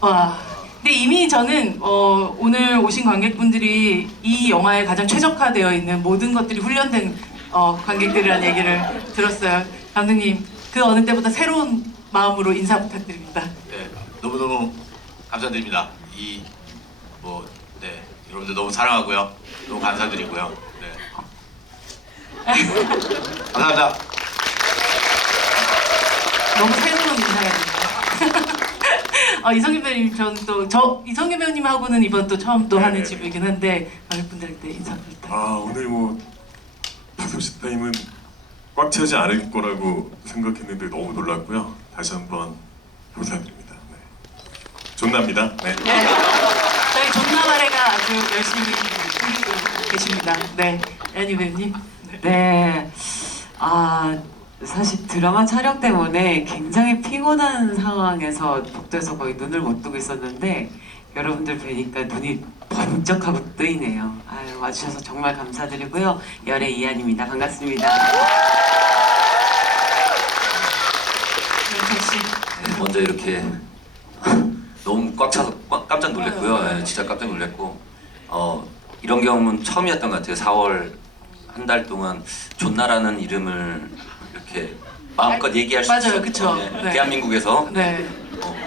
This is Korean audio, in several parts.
와. 근데 이미 저는 오늘 오신 관객분들이 이 영화에 가장 최적화되어 있는 모든 것들이 훈련된 관객들이라는 얘기를 들었어요. 감독님, 그 어느 때보다 새로운 마음으로 인사 부탁드립니다. 네, 너무너무 감사드립니다. 네, 여러분들 너무 사랑하고요. 너무 감사드리고요. 네. 감사합니다. 너무 새로운 인사가 됩니다. 이성균 배우님, 저는 또 이성균 배우님하고는 이번 또 처음 또 하는 지부이긴 한데 관객분들한테 인사 부탁드립니다. 오늘 5시 타임은 꽉 차지 않을 거라고 생각했는데 너무 놀랐고요. 다시 한번 감사드립니다. 네. 존나입니다. 네. 네. 저희 존나바레가 아주 열심히 하고 계십니다. 네, 애니 배우님. 네. 사실 드라마 촬영 때문에 굉장히 피곤한 상황에서 복도에서 거의 눈을 못 뜨고 있었는데 여러분들 뵈니까 눈이 번쩍하고 뜨이네요. 와주셔서 정말 감사드리고요. 열애 이한입니다. 반갑습니다. 먼저 이렇게 너무 꽉 차서 깜짝 놀랐고요. 네, 진짜 깜짝 놀랐고 이런 경험은 처음이었던 것 같아요. 4월 한 달 동안 존나라는 이름을 이렇게 마음껏 얘기할 수 맞아요, 있었고 그쵸. 네. 대한민국에서 네.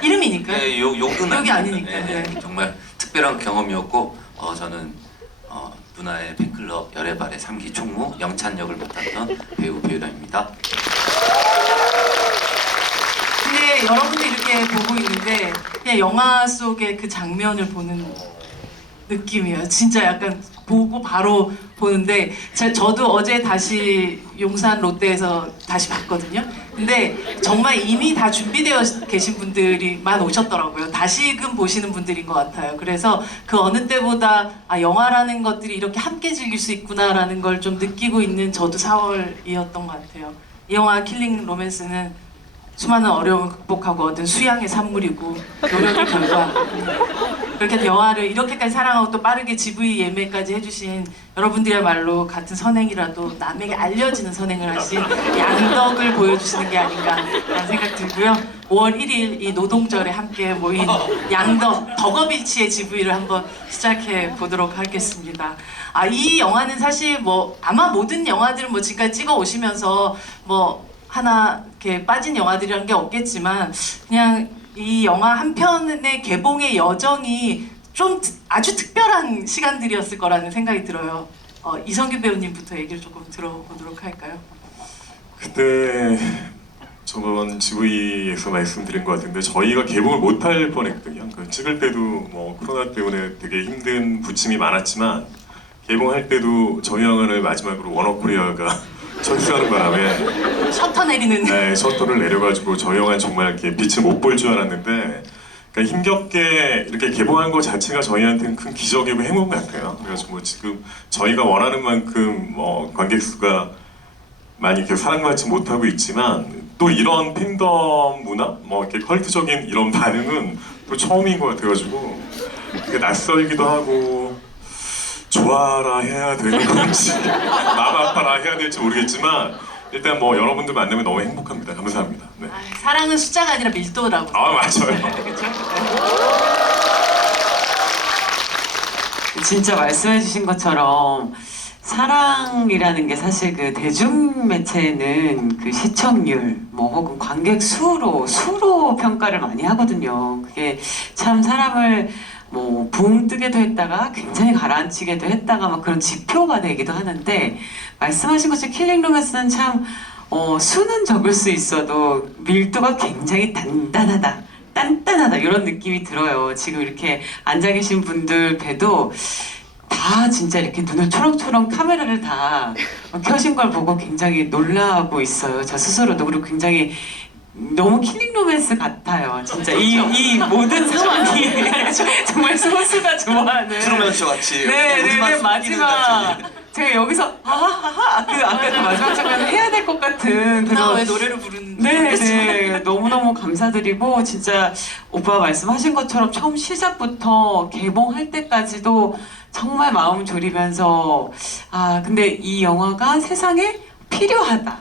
이름이니까. 네, 욕은 여기 아니니까. 네, 네. 정말 특별한 경험이었고 저는 누나의 팬클럽 열애발의 3기 총무 영찬 역을 맡았던 배우 배우람입니다. 근데 여러분들 이렇게 보고 있는데 그냥 영화 속의 그 장면을 보는 느낌이에요. 진짜 약간 보고 바로 보는데 저도 어제 다시 용산 롯데에서 다시 봤거든요. 근데 정말 이미 다 준비되어 계신 분들이만 오셨더라고요. 다시금 보시는 분들인 것 같아요. 그래서 그 어느 때보다 영화라는 것들이 이렇게 함께 즐길 수 있구나라는 걸 좀 느끼고 있는 저도 4월이었던 것 같아요. 이 영화 킬링 로맨스는 수많은 어려움을 극복하고 얻은 수양의 산물이고 노력의 결과 그렇게 영화를 이렇게까지 사랑하고 또 빠르게 GV 예매까지 해주신 여러분들이야말로 같은 선행이라도 남에게 알려지는 선행을 하신 양덕을 보여주시는 게 아닌가라는 생각 들고요. 5월 1일 이 노동절에 함께 모인 양덕 덕업일치의 GV를 한번 시작해 보도록 하겠습니다. 이 영화는 사실 아마 모든 영화들은 지금까지 찍어 오시면서 하나 이렇게 빠진 영화들이라는 게 없겠지만 그냥 이 영화 한 편의 개봉의 여정이 좀 아주 특별한 시간들이었을 거라는 생각이 들어요. 이성균 배우님부터 얘기를 조금 들어보도록 할까요? 그때 저번 GV에서 말씀드린 것 같은데 저희가 개봉을 못할 뻔했거든요. 찍을 때도 코로나 때문에 되게 힘든 부침이 많았지만 개봉할 때도 저희 영화를 마지막으로 워너코리아가 철수하는 바람에 셔터 내리는 셔터를 내려가지고 저희 영화는 정말 이렇게 빛을 못 볼 줄 알았는데 그러니까 힘겹게 이렇게 개봉한 것 자체가 저희한테는 큰 기적이고 행운 같아요. 그래서 지금 저희가 원하는 만큼 관객 수가 많이 이렇게 사랑받지 못하고 있지만 또 이런 팬덤 문화, 이렇게 컬트적인 이런 반응은 또 처음인 것 같아가지고 되게 낯설기도 하고. 좋아라 해야 되는 건지 마음 아파라 해야 될지 모르겠지만 일단 여러분들 만나면 너무 행복합니다. 감사합니다. 네. 사랑은 숫자가 아니라 밀도라고. 맞아요. 그렇죠? 진짜 말씀해주신 것처럼 사랑이라는 게 사실 그 대중매체는 그 시청률 혹은 관객 수로 평가를 많이 하거든요. 그게 참 사람을 붕 뜨게도 했다가 굉장히 가라앉히게도 했다가 그런 지표가 되기도 하는데 말씀하신 것처럼 킬링 로맨스는 참 수는 적을 수 있어도 밀도가 굉장히 단단하다 이런 느낌이 들어요. 지금 이렇게 앉아 계신 분들 봬도 다 진짜 이렇게 눈을 초롱초롱 카메라를 다 켜신 걸 보고 굉장히 놀라고 있어요. 저 스스로도. 그리고 굉장히 너무 킬링 로맨스 같아요. 진짜 이 모든 상황이 정말 소수가 좋아하는 트루먼 쇼 같이 네, 마지막 제가 여기서 아까 그 마지막 장면 해야 될 것 같은 나 왜 노래를 부르는지 네, 너무너무 감사드리고 진짜 오빠 말씀하신 것처럼 처음 시작부터 개봉할 때까지도 정말 마음 졸이면서 근데 이 영화가 세상에 필요하다.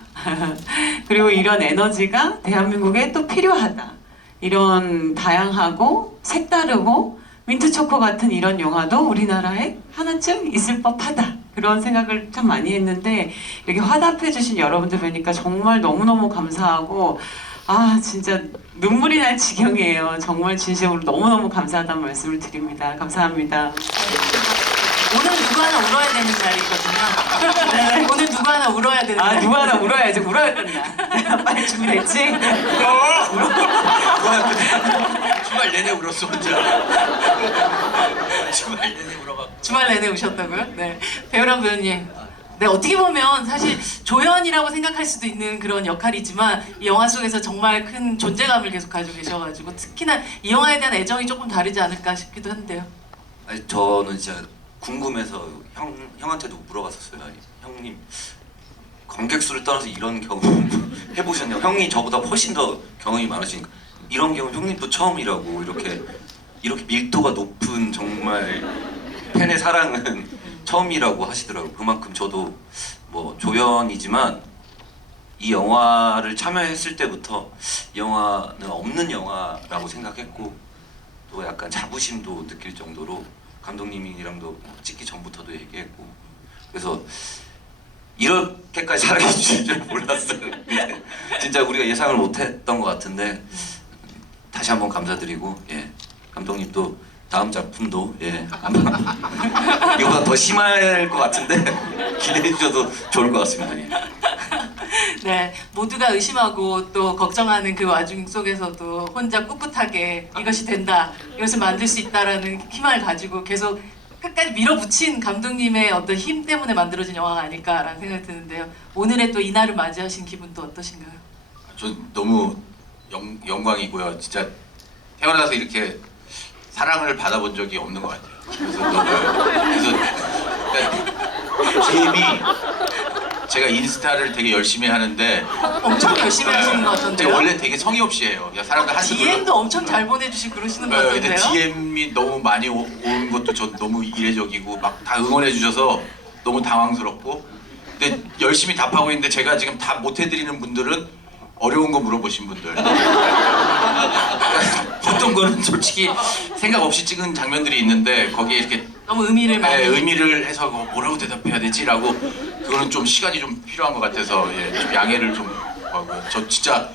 그리고 이런 에너지가 대한민국에 또 필요하다. 이런 다양하고 색다르고 민트초코 같은 이런 영화도 우리나라에 하나쯤 있을 법하다. 그런 생각을 참 많이 했는데 이렇게 화답해 주신 여러분들 뵈니까 정말 너무너무 감사하고 아 진짜 눈물이 날 지경이에요. 정말 진심으로 너무너무 감사하다는 말씀을 드립니다. 감사합니다. 오늘 누구 하나 울어야 되는 날이거든요. 네, 오늘 누구 하나 울어야 되는 아 날. 누구 하나 울어야지. 울어야 된다. 빨리 준비됐지? 주말 내내 울었어 혼자. 주말 내내 울어가. 주말 내내 우셨다고요? 네. 배우랑 배우님. 네, 어떻게 보면 사실 조연이라고 생각할 수도 있는 그런 역할이지만 이 영화 속에서 정말 큰 존재감을 계속 가지고 계셔가지고 특히나 이 영화에 대한 애정이 조금 다르지 않을까 싶기도 한데요. 아니, 저는 진짜 궁금해서 형한테도 물어봤었어요. 아니, 형님 관객 수를 떠나서 이런 경험 해보셨냐고. 형이 저보다 훨씬 더 경험이 많으시니까 이런 경험 형님도 처음이라고. 이렇게 밀도가 높은 정말 팬의 사랑은 처음이라고 하시더라고요. 그만큼 저도 뭐 조연이지만 이 영화를 참여했을 때부터 이 영화는 없는 영화라고 생각했고 또 약간 자부심도 느낄 정도로 감독님이랑도 찍기 전부터도 얘기했고 그래서 이렇게까지 사랑해 주실 줄 몰랐어요. 근데 진짜 우리가 예상을 못했던 것 같은데 다시 한번 감사드리고 예 감독님도 다음 작품도 예 이거보다 더 심할 것 같은데 기대해 주셔도 좋을 것 같습니다. 예. 네, 모두가 의심하고 또 걱정하는 그 와중 속에서도 혼자 꿋꿋하게 이것이 된다, 이것을 만들 수 있다라는 희망을 가지고 계속 끝까지 밀어붙인 감독님의 어떤 힘 때문에 만들어진 영화가 아닐까라는 생각이 드는데요. 오늘의 또 이날을 맞이하신 기분도 어떠신가요? 저 너무 영광이고요. 진짜 태어나서 이렇게 사랑을 받아본 적이 없는 것 같아요. 그래서 DM이 제가 인스타를 되게 열심히 하는데 엄청 열심히 하시는 것 같던데요? 제가 원래 되게 성의 없이 해요. 그냥 사람들 한테 DM도 엄청 잘 보내주시고 그러시는 것 근데 같은데요? DM이 너무 많이 오는 것도 전 너무 이례적이고 막 다 응원해 주셔서 너무 당황스럽고 근데 열심히 답하고 있는데 제가 지금 답 못 해드리는 분들은 어려운 거 물어보신 분들 어떤 거는 솔직히 생각 없이 찍은 장면들이 있는데 거기에 이렇게 너무 의미를 많이 의미를 해서 뭐라고 대답해야 되지라고 그거는 좀 시간이 좀 필요한 것 같아서 예, 좀 양해를 좀 구하고요. 저 진짜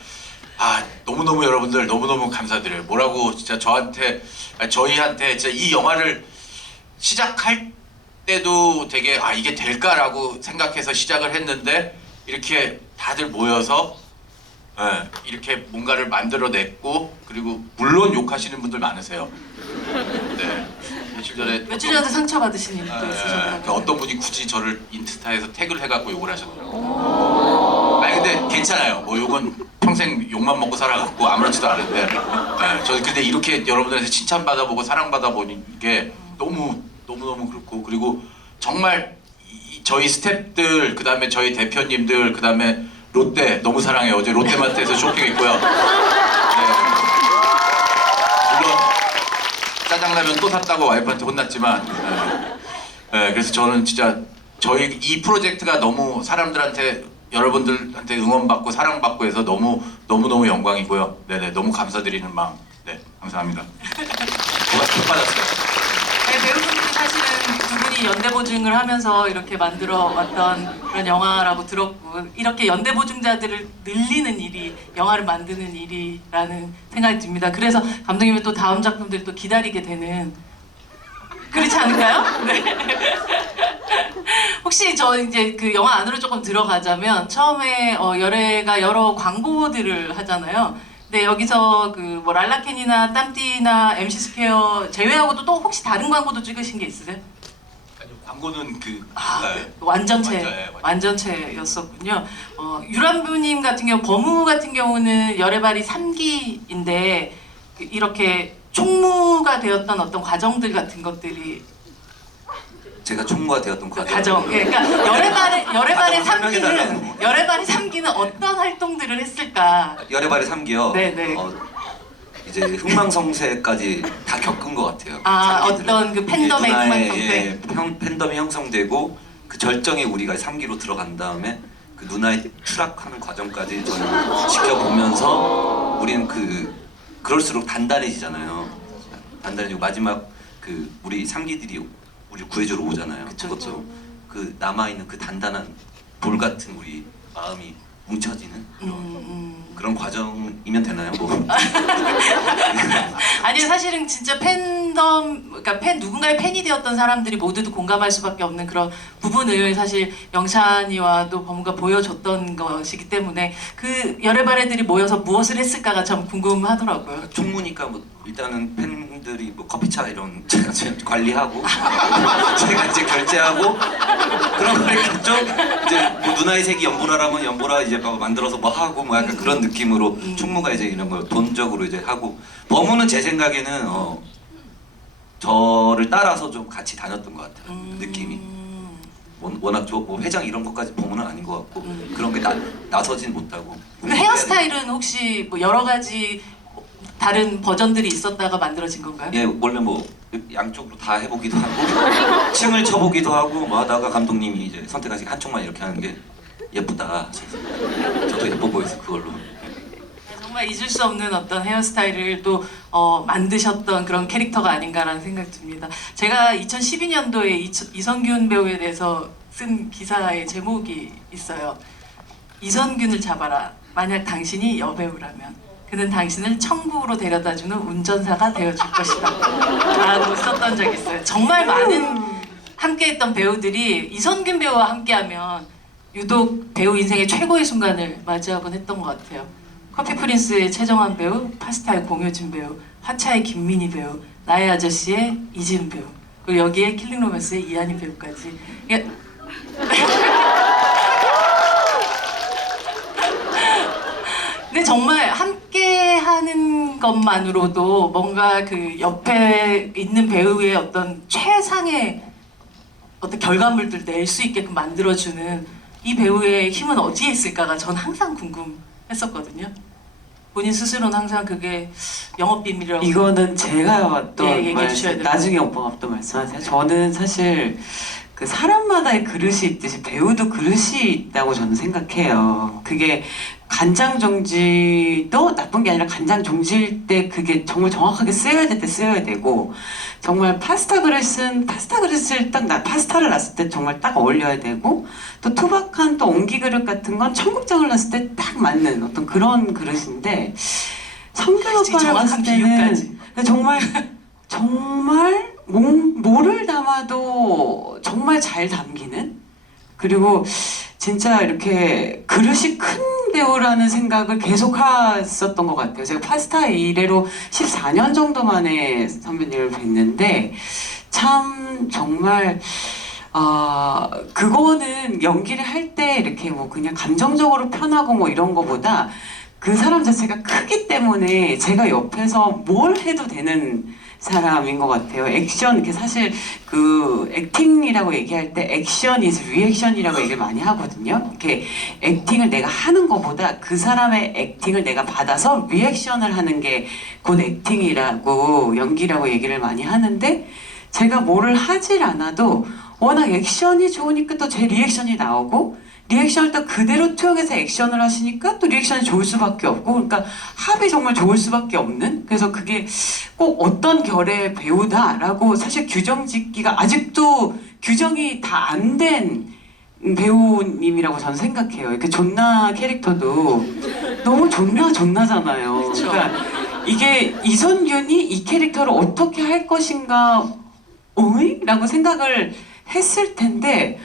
너무너무 여러분들 너무너무 감사드려요. 뭐라고 진짜 저희한테 진짜 이 영화를 시작할 때도 되게 이게 될까라고 생각해서 시작을 했는데 이렇게 다들 모여서 이렇게 뭔가를 만들어냈고 그리고 물론 욕하시는 분들 많으세요. 네. 며칠 전에 상처받으신 일도 있으셨다고. 그러니까 어떤 분이 굳이 저를 인스타에서 태그를 해갖고 욕을 하셨더라고요. 아니 근데 괜찮아요. 뭐 욕은 평생 욕만 먹고 살아갖고 아무렇지도 않은데 저 근데 이렇게 여러분들한테 칭찬받아보고 사랑받아보는 게 너무너무 그렇고 그리고 정말 저희 스태프들 그다음에 저희 대표님들 그다음에 롯데 너무 사랑해요. 어제 롯데마트에서 쇼핑했고요. 네. 물론 짜장라면 또 샀다고 와이프한테 혼났지만 그래서 저는 진짜 저희 이 프로젝트가 너무 사람들한테 여러분들한테 응원받고 사랑받고 해서 너무 영광이고요. 네네 너무 감사드리는 마음. 네 감사합니다. 뭐가 좀 받았어요. 네, 배우분들이 사실은 두 분이 연대보증을 하면서 이렇게 만들어 왔던 그런 영화라고 들었고 이렇게 연대보증자들을 늘리는 일이 영화를 만드는 일이라는 생각이 듭니다. 그래서 감독님이 또 다음 작품들을 또 기다리게 되는 그렇지 않을까요? 네. 혹시 저 이제 그 영화 안으로 조금 들어가자면 처음에 열애가 여러 광고들을 하잖아요. 네, 여기서 그 뭐 랄라캔이나 땀띠나 MC 스퀘어 제외하고도 또 혹시 다른 광고도 찍으신 게 있으세요? 아니요, 광고는 완전체였었군요. 유람부님 같은 경우 버무 같은 경우는 열애발이 3기인데 이렇게 총무가 되었던 어떤 과정들 같은 것들이 제가 총무가 되었던 과정. 그러니까 열애발의 3기는 어떤 활동들을 했을까? 열애발의 3기요. 네네. 이제 흥망성쇠까지 다 겪은 것 같아요. 어떤 그 팬덤의 흥망성쇠. 팬덤이 형성되고 그 절정에 우리가 3기로 들어간 다음에 그 누나의 추락하는 과정까지 저는 지켜보면서 우리는 그 그럴수록 단단해지잖아요. 단단해지고 마지막 그 우리 상기들이 우리 구해주러 오잖아요. 그쵸, 그것도 그쵸. 그 남아있는 그 단단한 돌 같은 우리 마음이 뭉쳐지는 그런 과정이면 되나요? 뭐. 아니 사실은 진짜 팬덤, 그러니까 누군가의 팬이 되었던 사람들이 모두도 공감할 수밖에 없는 그런 부분을 사실 영찬이와 또 범우가 보여줬던 것이기 때문에 그 열애바래들이 모여서 무엇을 했을까가 참 궁금하더라고요. 총무니까 뭐 일단은 팬들이 뭐 커피차 이런 제가 관리하고 제가 이제 결제하고 그런 걸 했겠죠. 이제 뭐 누나의 색이 연보라라면 연보라 이제 뭐 만들어서 뭐 하고 뭐 약간 그런 느낌으로 총무가 이제 이런 걸 돈적으로 이제 하고 범우는 제 생각에는 저를 따라서 좀 같이 다녔던 것 같아요. 느낌이 워낙 뭐 회장 이런 것까지 범우는 아닌 것 같고 그런 게 나서진 못하고. 그 헤어스타일은 혹시 뭐 여러 가지 다른 버전들이 있었다가 만들어진 건가요? 예, 원래 뭐 양쪽으로 다 해보기도 하고 층을 쳐보기도 하고 뭐 하다가 감독님이 이제 선택하신 한쪽만 이렇게 하는 게 예쁘다. 저도 예뻐 보여서 그걸로. 정말 잊을 수 없는 어떤 헤어스타일을 또 만드셨던 그런 캐릭터가 아닌가라는 생각이 듭니다. 제가 2012년도에 이선균 배우에 대해서 쓴 기사의 제목이 있어요. 이선균을 잡아라. 만약 당신이 여배우라면 그는 당신을 천국으로 데려다주는 운전사가 되어줄 것이다 라고 썼던 적이 있어요. 정말 많은 함께했던 배우들이 이선균 배우와 함께하면 유독 배우 인생의 최고의 순간을 맞이하곤 했던 것 같아요. 커피 프린스의 최정환 배우, 파스타의 공효진 배우, 화차의 김민희 배우, 나의 아저씨의 이지은 배우, 그리고 여기에 킬링 로맨스의 이한희 배우까지. 이게 근데 정말 함께 하는 것만으로도 뭔가 그 옆에 있는 배우의 어떤 최상의 어떤 결과물들 낼 수 있게끔 만들어주는 이 배우의 힘은 어디에 있을까가 전 항상 궁금했었거든요. 본인 스스로는 항상 그게 영업 비밀이라고. 이거는 제가 또 예, 얘기해 주셔야 돼요. 나중에 오빠가 또 말씀하세요. 저는 사실 그 사람마다의 그릇이 있듯이 배우도 그릇이 있다고 저는 생각해요. 그게 간장종지도 나쁜 게 아니라 간장종지일 때 그게 정말 정확하게 쓰여야 될 때 쓰여야 되고, 정말 파스타 그릇은 파스타 그릇을 파스타를 놨을 때 정말 딱 어울려야 되고, 또 투박한 또 옹기 그릇 같은 건 청국장을 놨을 때 딱 맞는 어떤 그런 그릇인데, 성균 오빠를 정확한 봤을 때는 비유까지. 정말 뭐를 담아도 정말 잘 담기는, 그리고 진짜 이렇게 그릇이 큰 배우라는 생각을 계속 했었던 것 같아요. 제가 파스타 이래로 14년 정도 만에 선배님을 뵀는데 참 정말 그거는 연기를 할 때 이렇게 뭐 그냥 감정적으로 편하고 뭐 이런 거보다 그 사람 자체가 크기 때문에 제가 옆에서 뭘 해도 되는 사람인 것 같아요. 액션, 이렇게 사실 그 액팅이라고 얘기할 때 액션 is 리액션이라고 얘기를 많이 하거든요. 이렇게 액팅을 내가 하는 것보다 그 사람의 액팅을 내가 받아서 리액션을 하는 게 곧 액팅이라고, 연기라고 얘기를 많이 하는데, 제가 뭐를 하질 않아도 워낙 액션이 좋으니까 또 제 리액션이 나오고, 리액션을 또 그대로 투영해서 액션을 하시니까 또 리액션이 좋을 수밖에 없고, 그러니까 합이 정말 좋을 수밖에 없는, 그래서 그게 꼭 어떤 결의 배우다라고 사실 규정 짓기가 아직도 규정이 다 안 된 배우님이라고 저는 생각해요. 이렇게 존나 캐릭터도 너무 존나잖아요. 그쵸. 그러니까 이게 이선균이 이 캐릭터를 어떻게 할 것인가, 어이? 라고 생각을 했을 텐데,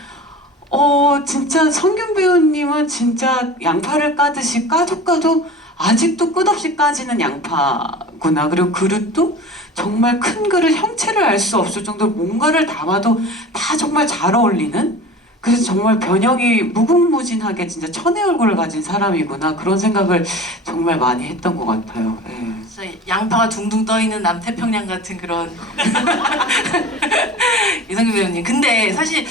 진짜 성균 배우님은 진짜 양파를 까듯이 까도 아직도 끝없이 까지는 양파구나. 그리고 그릇도 정말 큰 그릇, 형체를 알 수 없을 정도로 뭔가를 담아도 다 정말 잘 어울리는, 그래서 정말 변형이 무궁무진하게 진짜 천의 얼굴을 가진 사람이구나, 그런 생각을 정말 많이 했던 것 같아요. 예. 진짜 양파가 둥둥 떠있는 남태평양 같은 그런 이성균 배우님. 근데 사실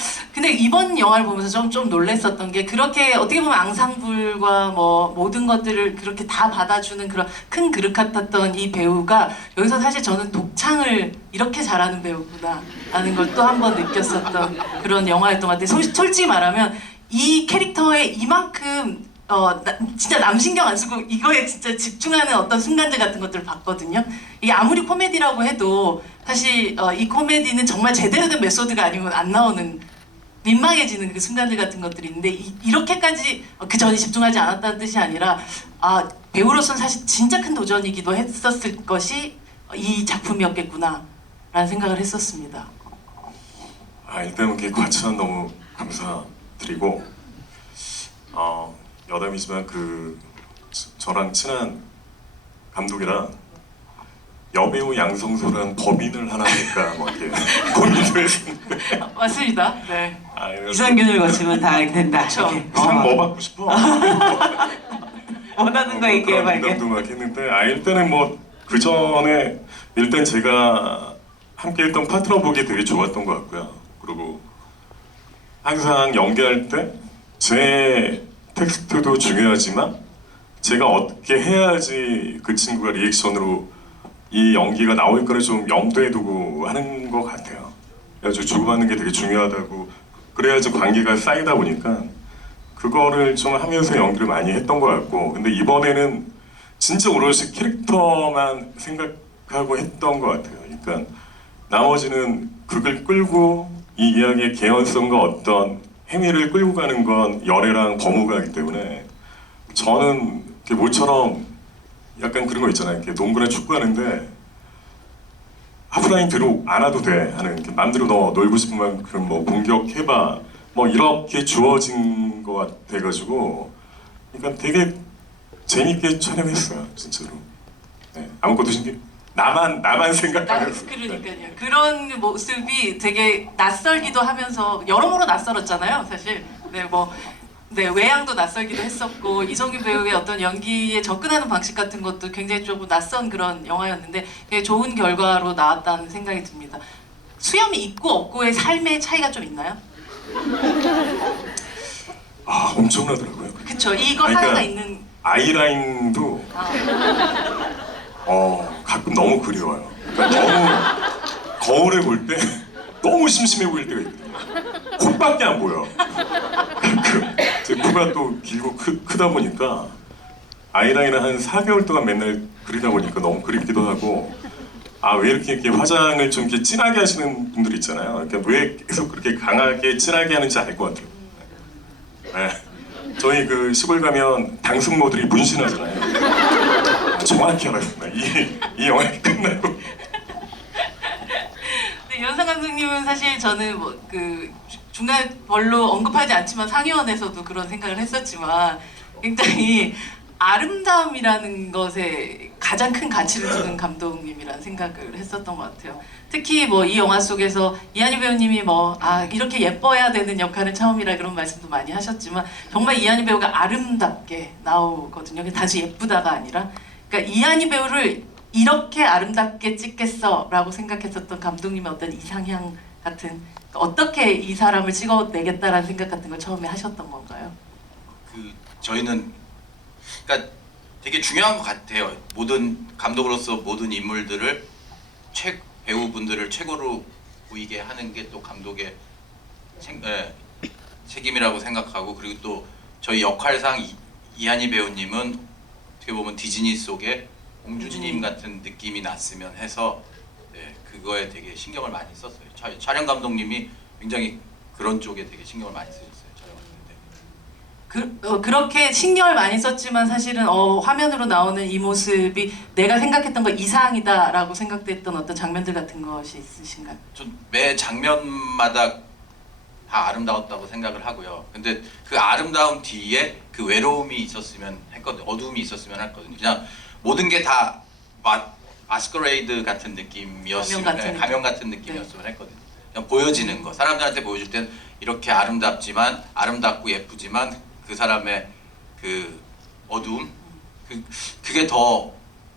이번 영화를 보면서 좀 놀랬었던 게, 그렇게 어떻게 보면 앙상블과 뭐 모든 것들을 그렇게 다 받아주는 그런 큰 그릇 같았던 이 배우가 여기서 사실 저는 독창을 이렇게 잘하는 배우구나 라는 걸 또 한 번 느꼈었던 그런 영화였던 것 같아요. 솔직히 말하면 이 캐릭터에 이만큼 진짜 남 신경 안 쓰고 이거에 진짜 집중하는 어떤 순간들 같은 것들을 봤거든요. 이게 아무리 코미디라고 해도 사실 이 코미디는 정말 제대로 된 메소드가 아니면 안 나오는 민망해지는 그 순간들 같은 것들이 있는데 이렇게까지 그 전에 집중하지 않았다는 뜻이 아니라 배우로서는 사실 진짜 큰 도전이기도 했었을 것이 이 작품이었겠구나 라는 생각을 했었습니다. 일단 이렇게 과찬 너무 감사드리고 여담이지만 저랑 친한 감독이랑 여배우 양성소라는 법인을 하나 할까 뭐 이렇게 고민을 했었는데 맞습니다. 네. 이상균을 거치면 다 된다. 그쵸. 이렇게. 뭐 받고 싶어? 원하는 거 얘기해봐. 이게. 농담도 막 했는데 일단은 뭐 그 전에 일단 제가 함께 했던 파트너 보기 되게 좋았던 것 같고요. 그리고 항상 연기할 때 제 텍스트도 중요하지만 제가 어떻게 해야지 그 친구가 리액션으로 이 연기가 나올 거를 좀 염두에 두고 하는 것 같아요. 그래서 주고받는 게 되게 중요하다고 그래야지 관계가 쌓이다 보니까 그거를 좀 하면서 연기를 많이 했던 것 같고 근데 이번에는 진짜 오롯이 캐릭터만 생각하고 했던 것 같아요. 그러니까 나머지는 극을 끌고 이 이야기의 개연성과 어떤 행위를 끌고 가는 건 열애랑 범우가이기 때문에 저는 이렇게 모처럼 약간 그런 거 있잖아요. 이렇게 농구나 축구하는데 하프라인 뒤로 안 와도 돼 하는 이렇게 맘대로 너 놀고 싶은 만큼 뭐 공격해봐 뭐 이렇게 주어진 것 같아가지고 그러니까 되게 재밌게 촬영했어요 진짜로. 네, 아무것도 나만 생각하면서. 그러니까요. 그런 모습이 되게 낯설기도 하면서 여러모로 낯설었잖아요, 사실. 외양도 낯설기도 했었고 이성균 배우의 어떤 연기에 접근하는 방식 같은 것도 굉장히 조금 낯선 그런 영화였는데 되게 좋은 결과로 나왔다는 생각이 듭니다. 수염이 있고 없고의 삶의 차이가 좀 있나요? 엄청나더라고요. 그쵸. 이거 그러니까 하나가 있는. 아이라인도 가끔 너무 그리워요. 그러니까 너무 거울을 볼 때 너무 심심해 보일 때가 있거든요. 콧밖에 안 보여. 제 코가 또 길고 크다 보니까 아이라인을 한 4개월 동안 맨날 그리다 보니까 너무 그립기도 하고 왜 이렇게 화장을 좀 이렇게 진하게 하시는 분들 있잖아요. 그러니까 왜 계속 그렇게 강하게 진하게 하는지 알 것 같아요. 네. 저희 그 시골 가면 당숙모들이 문신하잖아요. 정확히 알았습니다. 이 영화가 끝나고. 네, 연상 감독님은 사실 저는 중간 별로 언급하지 않지만 상의원에서도 그런 생각을 했었지만 굉장히 아름다움이라는 것에 가장 큰 가치를 두는 감독님이라는 생각을 했었던 것 같아요. 특히 이 영화 속에서 이한희 배우님이 이렇게 예뻐야 되는 역할은 처음이라 그런 말씀도 많이 하셨지만 정말 이한희 배우가 아름답게 나오거든요. 단지 예쁘다가 아니라 그러니까 이한희 배우를 이렇게 아름답게 찍겠어라고 생각했었던 감독님의 어떤 이상향 같은 어떻게 이 사람을 찍어내겠다라는 생각 같은 걸 처음에 하셨던 건가요? 저희는 그러니까 되게 중요한 것 같아요. 모든 감독으로서 모든 인물들을 배우분들을 최고로 보이게 하는 게 또 감독의 책임이라고 생각하고 그리고 또 저희 역할상 이한희 배우님은 어떻게 보면 디즈니 속의 공주지님 같은 느낌이 났으면 해서 그거에 되게 신경을 많이 썼어요. 촬영 감독님이 굉장히 그런 쪽에 되게 신경을 많이 쓰셨어요. 그렇게 신경을 많이 썼지만 사실은 화면으로 나오는 이 모습이 내가 생각했던 것 이상이다라고 생각됐던 어떤 장면들 같은 것이 있으신가요? 전 매 장면마다 다 아름다웠다고 생각을 하고요. 근데 그 아름다움 뒤에 그 외로움이 있었으면 했거든요. 어두움이 있었으면 했거든요. 그냥 모든 게 다 마스커레이드 같은 느낌이었으면 가면 같은 느낌이었으면 했거든요. 그냥 보여지는 거 사람들한테 보여줄 땐 이렇게 아름답고 예쁘지만 그 사람의 그 어두움 그게 더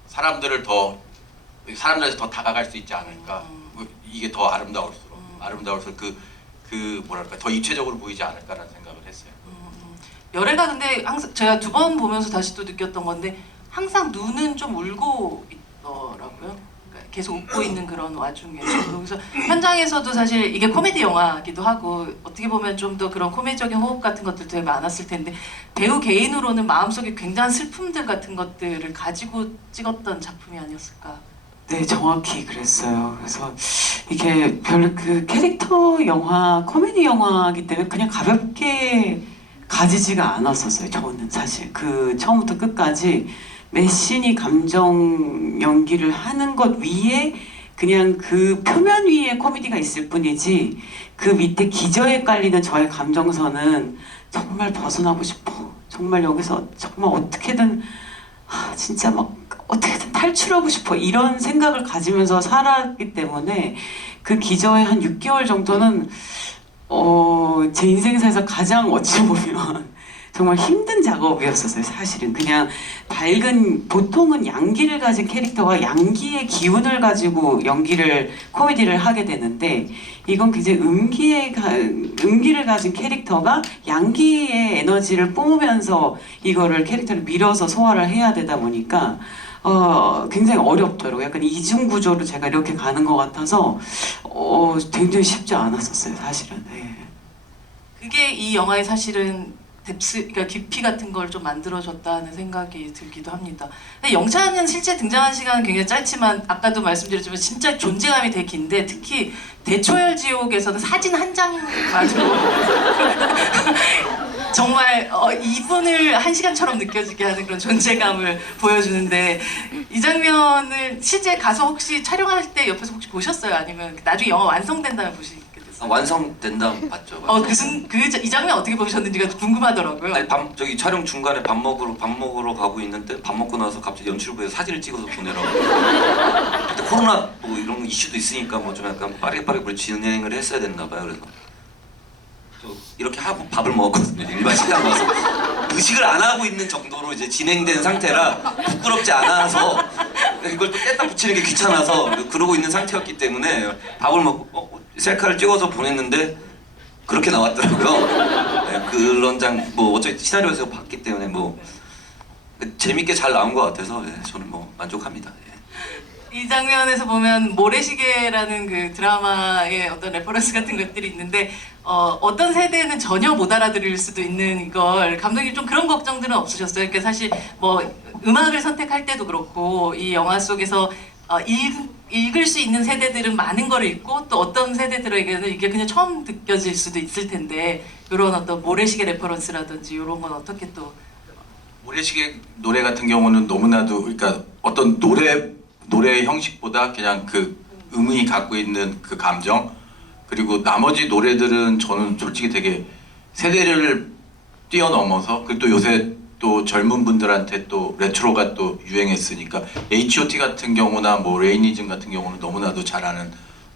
사람들한테 더 다가갈 수 있지 않을까. 이게 더 아름다울수록 뭐랄까 더 입체적으로 보이지 않을까라는 생각을 했어요. 열애가 근데 항상 제가 2번 보면서 다시 또 느꼈던 건데 항상 눈은 좀 울고 있더라고요. 그러니까 계속 웃고 있는 그런 와중에 그래서 현장에서도 사실 이게 코미디 영화기도 하고 어떻게 보면 좀 더 그런 코미디적인 호흡 같은 것들도 되게 많았을 텐데 배우 개인으로는 마음속에 굉장한 슬픔들 같은 것들을 가지고 찍었던 작품이 아니었을까. 네, 정확히 그랬어요. 그래서 이게 별로 그 캐릭터 영화, 코미디 영화이기 때문에 그냥 가볍게 가지지가 않았었어요. 저는 사실 그 처음부터 끝까지 메신이 감정 연기를 하는 것 위에 그냥 그 표면 위에 코미디가 있을 뿐이지 그 밑에 기저에 깔리는 저의 감정선은 정말 벗어나고 싶어. 정말 여기서 정말 어떻게든 진짜 막 어떻게든 탈출하고 싶어 이런 생각을 가지면서 살았기 때문에 그 기저의 한 6개월 정도는 제 인생사에서 가장 어찌 보면 정말 힘든 작업이었었어요. 사실은 그냥 밝은 보통은 양기를 가진 캐릭터가 양기의 기운을 가지고 연기를 코미디를 하게 되는데 이건 굉장히 음기를 가진 캐릭터가 양기의 에너지를 뿜으면서 이거를 캐릭터를 밀어서 소화를 해야 되다 보니까 굉장히 어렵더라고요. 약간 이중 구조로 제가 이렇게 가는 것 같아서 굉장히 쉽지 않았었어요. 사실은. 네. 그게 이 영화의 사실은 그러니까 깊이 같은 걸 좀 만들어줬다는 생각이 들기도 합니다. 근데 영찬은 실제 등장한 시간은 굉장히 짧지만 아까도 말씀드렸지만 진짜 존재감이 되게 긴데 특히 대초열 지옥에서는 사진 한 장만으로 정말 이분을 한 시간처럼 느껴지게 하는 그런 존재감을 보여주는데 이 장면을 실제 가서 혹시 촬영할 때 옆에서 혹시 보셨어요? 아니면 나중에 영화 완성된다면 보시게 됐어요? 완성된다면 봤죠. 이 장면 어떻게 보셨는지가 궁금하더라고요. 아니, 저기 촬영 중간에 밥 먹으러 가고 있는데 밥 먹고 나서 갑자기 연출부에서 사진을 찍어서 보내라고. 그때 코로나 뭐 이런 이슈도 있으니까 뭐 좀 약간 빠르게 뭘 진행을 했어야 됐나 봐요. 그래서 이렇게 하고 밥을 먹었거든요. 일반 식당 가서 의식을 안 하고 있는 정도로 이제 진행된 상태라 부끄럽지 않아서 이걸 또 뗐다 붙이는 게 귀찮아서 그러고 있는 상태였기 때문에 밥을 먹고 셀카를 찍어서 보냈는데 그렇게 나왔더라고요. 네, 그런 뭐 어차피 시나리오에서 봤기 때문에 뭐 재밌게 잘 나온 것 같아서 저는 뭐 만족합니다. 이 장면에서 보면 모래시계라는 그 드라마의 어떤 레퍼런스 같은 것들이 있는데 어떤 세대는 전혀 못 알아들을 수도 있는 이걸 감독님 좀 그런 걱정들은 없으셨어요? 그러니까 사실 뭐 음악을 선택할 때도 그렇고 이 영화 속에서 읽을 수 있는 세대들은 많은 걸 읽고 또 어떤 세대들에게는 이게 그냥 처음 느껴질 수도 있을 텐데 이런 어떤 모래시계 레퍼런스라든지 이런 건 어떻게 또 모래시계 노래 같은 경우는 너무나도 그러니까 어떤 노래 형식보다 그냥 그 음이 갖고 있는 그 감정 그리고 나머지 노래들은 저는 솔직히 되게 세대를 뛰어넘어서 그리고 또 요새 또 젊은 분들한테 또 레트로가 또 유행했으니까 H.O.T 같은 경우나 뭐 레이니즘 같은 경우는 너무나도 잘하는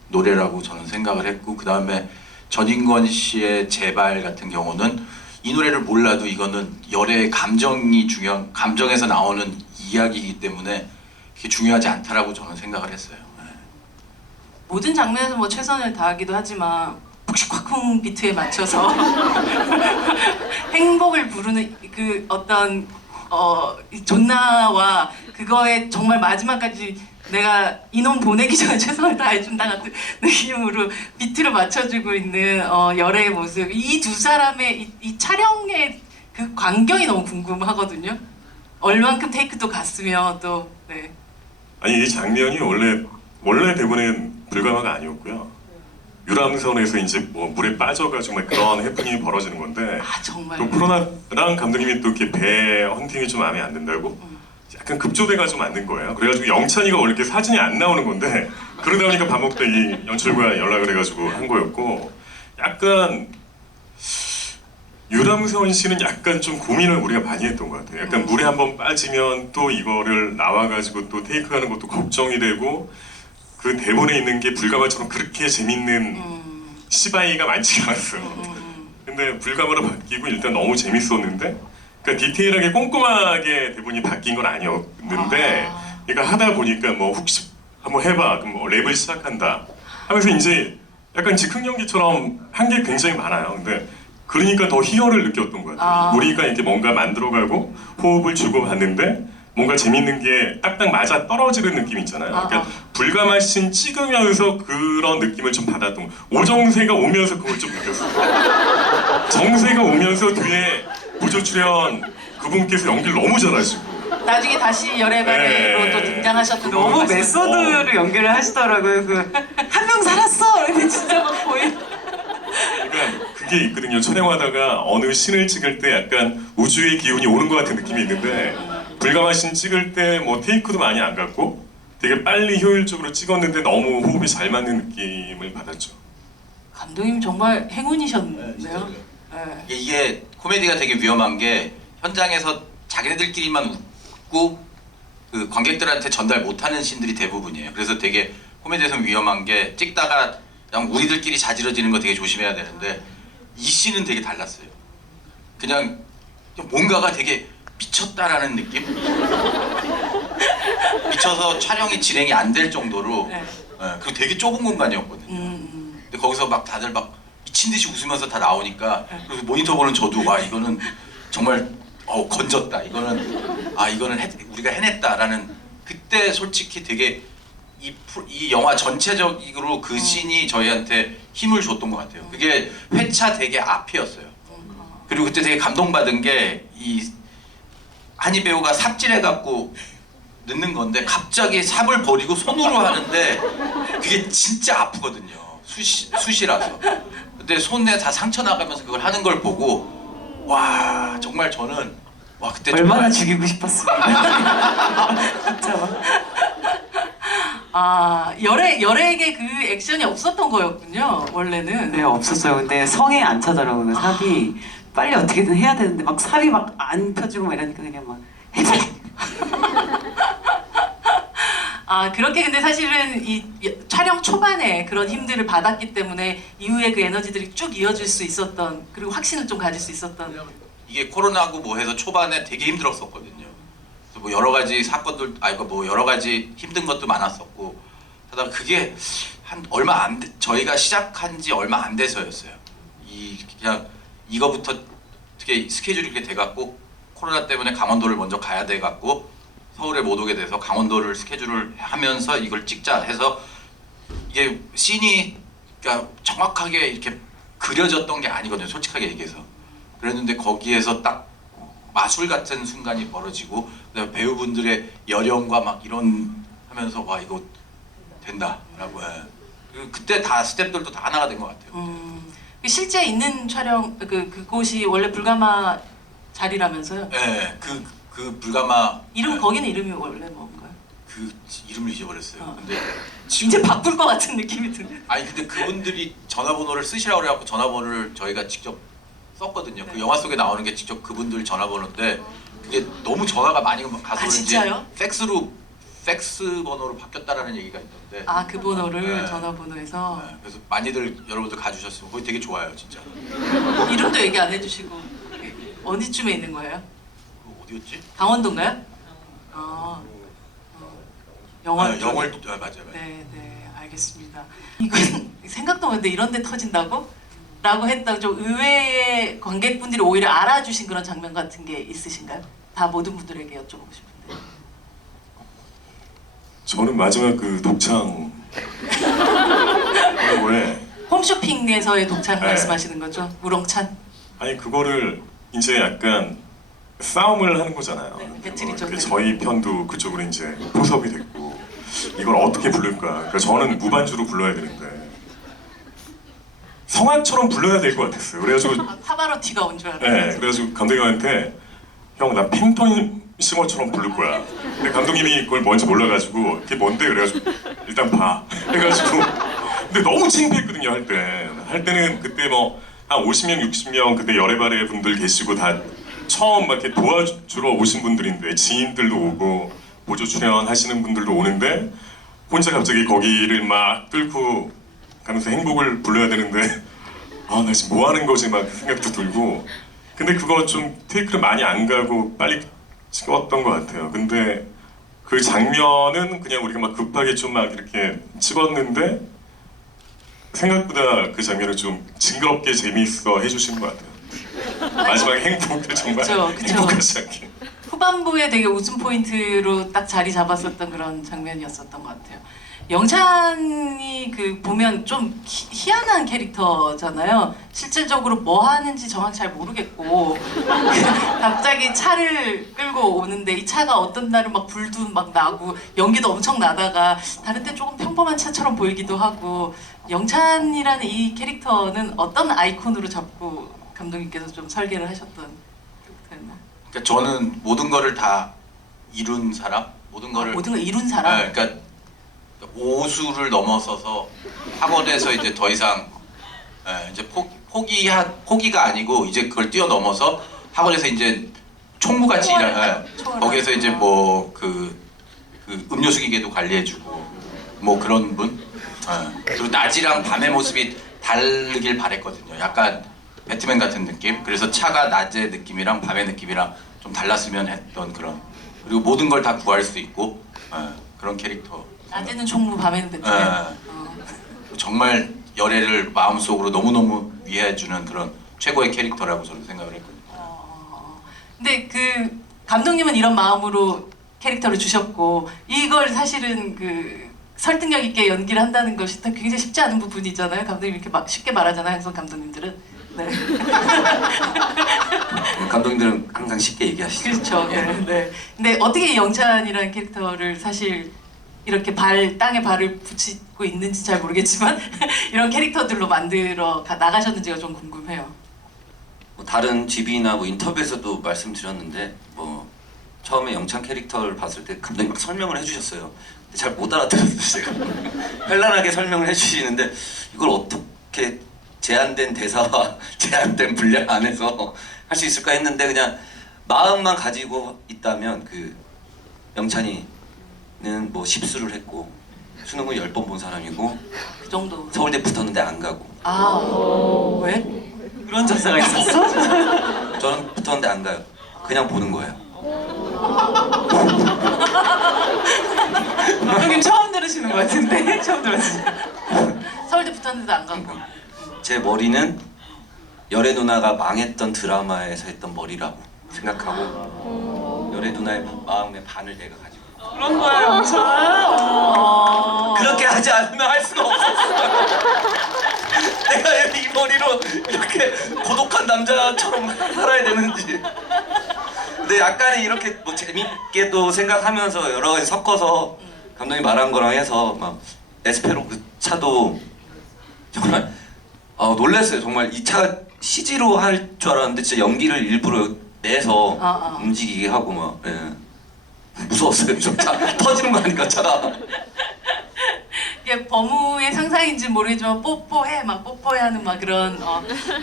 노래라고 저는 생각을 했고 그 다음에 전인권 씨의 제발 같은 경우는 이 노래를 몰라도 이거는 열의 감정에서 나오는 이야기이기 때문에 그게 중요하지 않다라고 저는 생각을 했어요. 모든 장면에서 뭐 최선을 다하기도 하지만 푹신콱쿵 비트에 맞춰서 행복을 부르는 그 어떤 존나와 그거에 정말 마지막까지 내가 이놈 보내기 전에 최선을 다해준다 같은 느낌으로 비트를 맞춰주고 있는 열의 모습 이 두 사람의 이 촬영의 그 광경이 너무 궁금하거든요. 얼만큼 테이크도 갔으면 또 네. 아니 이 장면이 원래 대본엔 불가마가 아니었고요. 유람선에서 이제 뭐 물에 빠져가지고 막 그런 해프닝이 벌어지는 건데 정말 또 프로나랑 감독님이 또 이렇게 배 헌팅이 좀 마음에 안 든다고 약간 급조돼가지고 만든 거예요. 그래가지고 영찬이가 원래 이렇게 사진이 안 나오는 건데 그러다 보니까 밥 먹다 이 연출과 연락을 해가지고 한 거였고 약간 유람선 씨는 약간 좀 고민을 우리가 많이 했던 것 같아요. 약간 물에 한번 빠지면 또 이거를 나와가지고 또 테이크하는 것도 걱정이 되고 그 대본에 있는 게 불가마처럼 그렇게 재밌는 시바이가 많지가 않았어요. 근데 불가마로 바뀌고 일단 너무 재밌었는데 그러니까 디테일하게 꼼꼼하게 대본이 바뀐 건 아니었는데 그러니까 하다 보니까 뭐 혹시 한번 해봐 그럼 뭐 랩을 시작한다 하면서 이제 약간 즉흥 연기처럼 한 게 굉장히 많아요. 근데 그러니까 더 희열을 느꼈던 것 같아요. 우리가 이렇게 뭔가 만들어가고 호흡을 주고 받는데 뭔가 재밌는 게 딱딱 맞아 떨어지는 느낌 있잖아요. 그러니까 아하. 불가마신 찍으면서 그런 느낌을 좀 받았던 거. 오정세가 오면서 그걸 좀 느꼈어요. 정세가 오면서 뒤에 보조 출연 그분께서 연기를 너무 잘하시고 나중에 다시 열애발레로 네. 또 등장하셨던 거 너무 말씀- 메소드를 연기를 하시더라고요. 그 한 명 살았어. 근데 진짜 막 보이. 그러니까 그게 있거든요. 촬영하다가 어느 씬을 찍을 때 약간 우주의 기운이 오는 것 같은 느낌이 있는데 불가마신 찍을 때 뭐 테이크도 많이 안 갔고 되게 빨리 효율적으로 찍었는데 너무 호흡이 잘 맞는 느낌을 받았죠. 감독님 정말 행운이셨네요. 네. 이게 코미디가 되게 위험한 게 현장에서 자기네들끼리만 웃고 그 관객들한테 전달 못하는 씬들이 대부분이에요. 그래서 되게 코미디에서는 위험한 게 찍다가 그냥 우리들끼리 자지러지는 거 되게 조심해야 되는데 이 씬은 되게 달랐어요. 그냥 뭔가가 되게 미쳤다라는 느낌? 미쳐서 촬영이 진행이 안 될 정도로 네. 그리고 되게 좁은 공간이었거든요. 근데 거기서 막 다들 막 미친 듯이 웃으면서 다 나오니까 그래서 모니터 보는 저도 와 이거는 정말 건졌다. 이거는 우리가 해냈다라는 그때 솔직히 되게 이 영화 전체적으로 그 씬이 저희한테 힘을 줬던 것 같아요. 그게 회차 되게 앞이었어요. 그리고 그때 되게 감동받은 게 이 한희 배우가 삽질해 갖고 넣는 건데 갑자기 삽을 버리고 손으로 하는데 그게 진짜 아프거든요. 숯이라서. 근데 손에 다 상처 나가면서 그걸 하는 걸 보고 와 정말 저는 와 그때 얼마나 정말 죽이고 싶었습니까? 진짜 막. 아 열애에게 그 액션이 없었던 거였군요. 원래는. 네, 없었어요. 근데 성에 안 차더라고요. 삽이 빨리 어떻게든 해야 되는데 막 삽이 막 안 펴지고 막 이러니까 그냥 막 아 그렇게 근데 사실은 이 촬영 초반에 그런 힘들을 받았기 때문에 이후에 그 에너지들이 쭉 이어질 수 있었던 그리고 확신을 좀 가질 수 있었던. 이게 코로나고 뭐 해서 초반에 되게 힘들었었거든요. 그래서 뭐 여러 가지 사건들 뭐 여러 가지 힘든 것도 많았었고 하다가 그게 한 얼마 안 저희가 시작한 지 얼마 안 돼서였어요. 그냥 이거부터 어떻게 스케줄이 이렇게 돼갖고 코로나 때문에 강원도를 먼저 가야 돼갖고 서울에 못 오게 돼서 강원도를 스케줄을 하면서 이걸 찍자 해서 이게 씬이 그러니까 정확하게 이렇게 그려졌던 게 아니거든요. 솔직하게 얘기해서. 그랬는데 거기에서 딱 마술 같은 순간이 벌어지고 그다음에 배우분들의 열연과 막 이런 하면서 와 이거 된다라고 해. 그때 다 스태프들도 다 하나가 된 것 같아요. 실제 있는 촬영 그곳이 원래 불가마 자리라면서요? 네, 그 불가마 이름 거기는 이름이 원래 뭔가요? 그 이름을 잊어버렸어요. 근데 이제 바꿀 것 같은 느낌이 드네. 아니 근데 그분들이 전화번호를 쓰시라고 그래갖고 전화번호를 저희가 직접 썼거든요. 네. 그 영화 속에 나오는 게 직접 그분들 전화번호인데 그게 너무 전화가 많이 가서 그런지 진짜요? 팩스 번호로 바뀌었다라는 얘기가 있던데. 아 그 번호를 네. 전화번호에서 네, 그래서 많이들 여러분들 가주셨으면 거기 되게 좋아요 진짜. 이름도 얘기 안 해주시고 어디쯤에 있는 거예요? 어디였지? 강원도인가요? 아 영월. 영월 맞아요. 네, 알겠습니다. 이건 생각도 못했는데 이런 데 터진다고? 라고 했던 좀 의외의 관객분들이 오히려 알아주신 그런 장면 같은 게 있으신가요? 다 모든 분들에게 여쭤보고 싶은데. 저는 마지막 그 독창 왜 홈쇼핑에서의 독창 네. 말씀하시는 거죠? 우렁찬? 아니 그거를 이제 약간 싸움을 하는 거잖아요. 네, 배틀이죠. 이렇게 저희 편도 그쪽으로 이제 포섭이 됐고 이걸 어떻게 부를까? 그러니까 저는 무반주로 불러야 되는데 성악처럼 불러야 될 것 같았어요. 그래가지고 파바로티가 온 줄 알았어요. 네, 그래가지고 감독님한테 형 나 팽톤싱어처럼 부를 거야. 근데 감독님이 그걸 뭔지 몰라가지고 그게 뭔데 그래가지고 일단 봐. 해가지고 근데 너무 창피했거든요 할 때. 할 때는 그때 뭐 한 50명, 60명 그때 열애발의 분들 계시고 다 처음 막 이렇게 도와주러 오신 분들인데 지인들도 오고 보조 출연하시는 분들도 오는데 혼자 갑자기 거기를 막 뚫고 가면서 행복을 불러야 되는데 아 나 지금 뭐 하는 거지 막 생각도 들고 근데 그거 좀 테이크를 많이 안 가고 빨리 찍었던 것 같아요. 근데 그 장면은 그냥 우리가 막 급하게 좀 막 이렇게 찍었는데 생각보다 그 장면을 좀 징그럽게 재미있어 해주신 것 같아요. 마지막에 행복을 정말 그쵸. 행복하지 않게. 후반부에 되게 웃음 포인트로 딱 자리 잡았었던 그런 장면이었었던 것 같아요. 영찬이 그 보면 좀 희한한 캐릭터잖아요. 실질적으로 뭐 하는지 정확히 잘 모르겠고 갑자기 차를 끌고 오는데 이 차가 어떤 날은 막 불도 막 나고 연기도 엄청 나다가 다른 때 조금 평범한 차처럼 보이기도 하고 영찬이라는 이 캐릭터는 어떤 아이콘으로 잡고 감독님께서 좀 설계를 하셨던 캐릭터였나요? 그러니까 저는 모든 거를 다 이룬 사람, 모든 거를 모든 걸 이룬 사람? 네, 그러니까 오수를 넘어서서 학원에서 이제 더 이상 이제 포기가 아니고 이제 그걸 뛰어넘어서 학원에서 이제 총무같이 일하는 거기에서 이제 뭐 그 음료수 기계도 관리해주고 뭐 그런 분 그리고 낮이랑 밤의 모습이 다르길 바랬거든요. 약간 배트맨 같은 느낌. 그래서 차가 낮의 느낌이랑 밤의 느낌이랑 좀 달랐으면 했던 그런 그리고 모든 걸 다 구할 수 있고 그런 캐릭터. 낮에는 총무, 밤에는 배트맨. 정말 열애를 마음속으로 너무너무 이해해주는 그런 최고의 캐릭터라고 저는 생각을 했거든요. 근데 그 감독님은 이런 마음으로 캐릭터를 주셨고 이걸 사실은 그 설득력 있게 연기를 한다는 것이 굉장히 쉽지 않은 부분이잖아요. 감독님 이렇게 막 쉽게 말하잖아요. 항상 감독님들은. 네. 감독님들은 항상 쉽게 얘기하시죠. 그렇죠. 예. 네, 네. 근데 어떻게 영찬이라는 캐릭터를 사실 이렇게 땅에 발을 붙이고 있는지 잘 모르겠지만 이런 캐릭터들로 만들어 나가셨는지가 좀 궁금해요. 뭐 다른 GV나 뭐 인터뷰에서도 말씀드렸는데 뭐 처음에 영찬 캐릭터를 봤을 때 감독님 막 설명을 해주셨어요. 근데 잘 못 알아들었어요. 제가 현란하게 설명을 해주시는데 이걸 어떻게 제한된 대사와 제한된 분량 안에서 할 수 있을까 했는데 그냥 마음만 가지고 있다면 그 영찬이는 뭐 십수를 했고 수능을 10번 본 사람이고 그 정도. 서울대 붙었는데 안 가고 아, 왜? 그런 자사가 있었어? 저는 붙었는데 안 가요. 그냥 보는 거예요. 감독님 처음 들으시는 것 같은데? 처음 들었어요. 서울대 붙었는데도 안 가고. 제 머리는 열애 누나가 망했던 드라마에서 했던 머리라고 생각하고 열애 누나의 마음의 반을 내가 가지고 그런 거야, 영찬. 그렇게 하지 않으면 할 수가 없었어요. 내가 왜 이 머리로 이렇게 고독한 남자처럼 살아야 되는지. 근데 약간의 이렇게 뭐 재밌게도 생각하면서 여러 가지 섞어서 감독님 말한 거랑 해서 막 에스페로 그 차도 정말 놀랐어요. 정말 이 차가 CG로 할 줄 알았는데 진짜 연기를 일부러 내서 움직이게 하고 막 무서웠어요. 좀 차 터지는 거 아니까 차가. 이게 버무의 상상인지 모르겠지만 뽀뽀해 막 뽀뽀해 하는 막 그런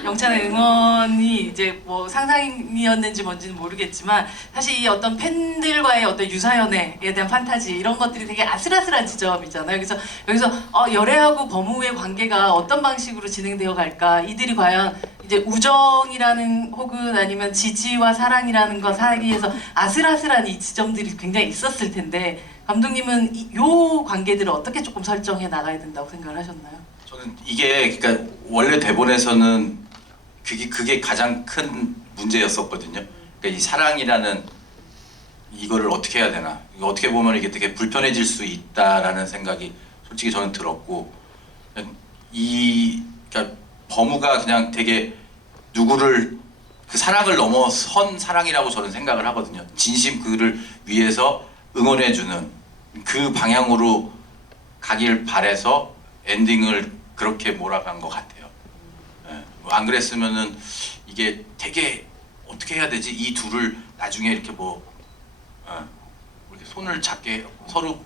영찬의 응원이 이제 뭐 상상이었는지 뭔지는 모르겠지만 사실 이 어떤 팬들과의 어떤 유사연애에 대한 판타지 이런 것들이 되게 아슬아슬한 지점이잖아요. 그래서 여기서 열애하고 버무의 관계가 어떤 방식으로 진행되어 갈까 이들이 과연 이제 우정이라는 혹은 아니면 지지와 사랑이라는 것 사이에서 아슬아슬한 이 지점들이 굉장히 있었을 텐데 감독님은 이 관계들을 어떻게 조금 설정해 나가야 된다고 생각을 하셨나요? 저는 이게 그러니까 원래 대본에서는 그게 가장 큰 문제였었거든요. 그러니까 이 사랑이라는 이거를 어떻게 해야 되나? 이거 어떻게 보면 이게 되게 불편해질 수 있다라는 생각이 솔직히 저는 들었고 그러니까 버무가 그냥 되게 누구를 그 사랑을 넘어선 사랑이라고 저는 생각을 하거든요. 진심 그를 위해서 응원해주는 그 방향으로 가길 바래서 엔딩을 그렇게 몰아간 것 같아요. 안 그랬으면은 이게 되게 어떻게 해야 되지? 이 둘을 나중에 이렇게 이렇게 손을 잡게 서로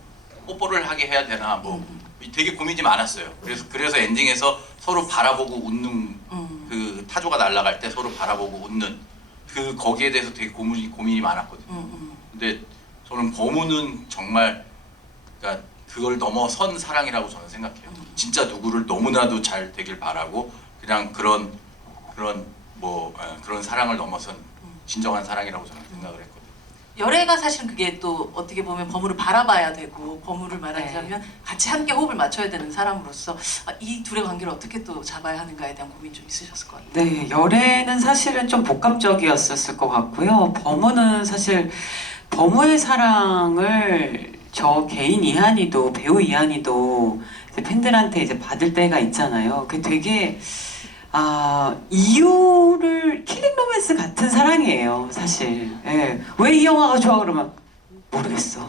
뽀뽀를 하게 해야 되나 뭐 되게 고민이 많았어요. 그래서 엔딩에서 서로 바라보고 웃는 그 타조가 날아갈 때 서로 바라보고 웃는 그 거기에 대해서 되게 고민이 많았거든요. 근데 저는 버무는 정말 그러니까 그걸 넘어선 사랑이라고 저는 생각해요. 진짜 누구를 너무나도 잘 되길 바라고 그냥 그런 사랑을 넘어선 진정한 사랑이라고 저는 생각을 했거든요. 열애가 사실은 그게 또 어떻게 보면 버무를 바라봐야 되고 버무를 말하자면 같이 함께 호흡을 맞춰야 되는 사람으로서 이 둘의 관계를 어떻게 또 잡아야 하는가에 대한 고민 좀 있으셨을 것 같아요. 네, 열애는 사실은 좀 복합적이었을 것 같고요. 버무는 사실 버무의 사랑을 저 개인 이한이도 배우 이한이도 이제 팬들한테 이제 받을 때가 있잖아요. 그게 되게 이유를 킬링 로맨스 같은 사랑이에요, 사실. 예. 왜 이 영화가 좋아 그러면 모르겠어.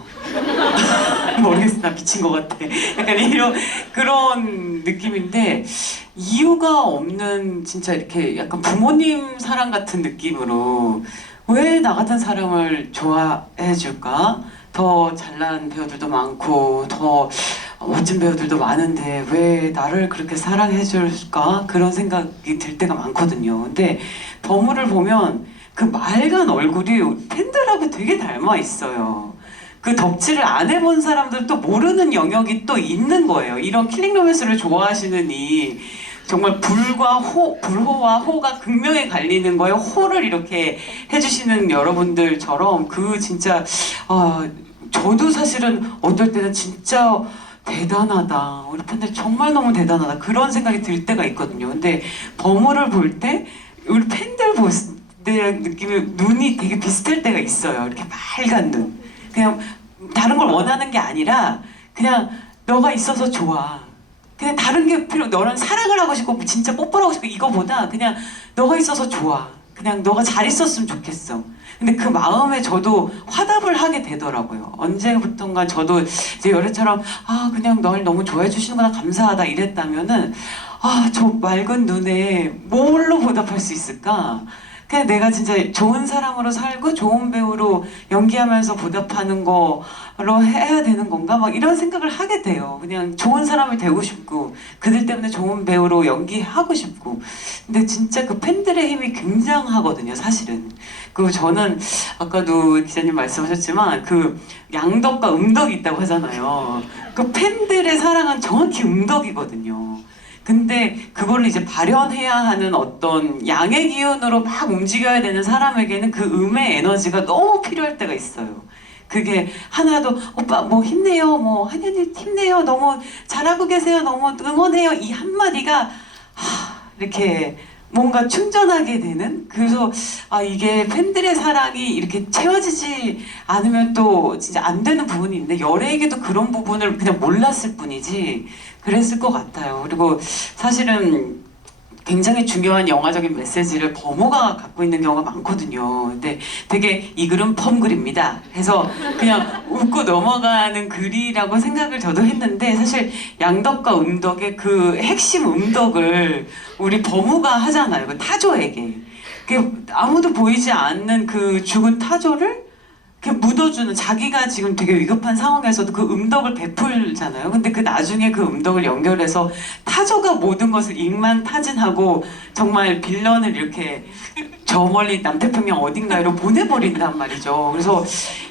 모르겠어, 나 미친 것 같아. 약간 이런 그런 느낌인데 이유가 없는 진짜 이렇게 약간 부모님 사랑 같은 느낌으로 왜 나 같은 사람을 좋아해 줄까? 더 잘난 배우들도 많고 더 멋진 배우들도 많은데 왜 나를 그렇게 사랑해 줄까? 그런 생각이 들 때가 많거든요. 근데 버무를 보면 그 맑은 얼굴이 팬들하고 되게 닮아 있어요. 그 덕질을 안 해본 사람들도 모르는 영역이 또 있는 거예요. 이런 킬링 로맨스를 좋아하시는 이 정말 불호와 호가 극명에 갈리는 거에 호를 이렇게 해주시는 여러분들처럼 그 진짜 저도 사실은 어떨 때는 진짜 대단하다. 우리 팬들 정말 너무 대단하다. 그런 생각이 들 때가 있거든요. 근데 버무를 볼 때 우리 팬들 볼 때 느낌이 눈이 되게 비슷할 때가 있어요. 이렇게 빨간 눈. 그냥 다른 걸 원하는 게 아니라 그냥 너가 있어서 좋아. 그냥 다른 게 너랑 사랑을 하고 싶고 진짜 뽀뽀를 하고 싶고 이거보다 그냥 너가 있어서 좋아. 그냥 너가 잘 있었으면 좋겠어. 근데 그 마음에 저도 화답을 하게 되더라고요. 언제부턴가 저도 이제 열애처럼 그냥 널 너무 좋아해 주시는구나 감사하다 이랬다면은 저 맑은 눈에 뭘로 보답할 수 있을까? 그냥 내가 진짜 좋은 사람으로 살고 좋은 배우로 연기하면서 보답하는 거로 해야 되는 건가? 막 이런 생각을 하게 돼요. 그냥 좋은 사람이 되고 싶고 그들 때문에 좋은 배우로 연기하고 싶고 근데 진짜 그 팬들의 힘이 굉장하거든요, 사실은. 그리고 저는 아까도 기자님 말씀하셨지만 그 양덕과 음덕이 있다고 하잖아요. 그 팬들의 사랑은 정확히 음덕이거든요. 근데 그걸 이제 발현해야 하는 어떤 양의 기운으로 막 움직여야 되는 사람에게는 그 음의 에너지가 너무 필요할 때가 있어요. 그게 하나도 오빠 뭐 힘내요, 뭐 한현이 힘내요, 너무 잘하고 계세요, 너무 응원해요 이 한마디가 이렇게 뭔가 충전하게 되는 그래서 이게 팬들의 사랑이 이렇게 채워지지 않으면 또 진짜 안 되는 부분이 있는데 열애에게도 그런 부분을 그냥 몰랐을 뿐이지 그랬을 것 같아요. 그리고 사실은 굉장히 중요한 영화적인 메시지를 버무가 갖고 있는 경우가 많거든요. 근데 되게 이 글은 펌글입니다 해서 그냥 웃고 넘어가는 글이라고 생각을 저도 했는데 사실 양덕과 음덕의 그 핵심 음덕을 우리 버무가 하잖아요. 그 타조에게. 아무도 보이지 않는 그 죽은 타조를 이렇게 묻어주는 자기가 지금 되게 위급한 상황에서도 그 음덕을 베풀잖아요. 근데 그 나중에 그 음덕을 연결해서 타조가 모든 것을 일망타진하고 정말 빌런을 이렇게 저 멀리 남태평양 어딘가로 보내버린단 말이죠. 그래서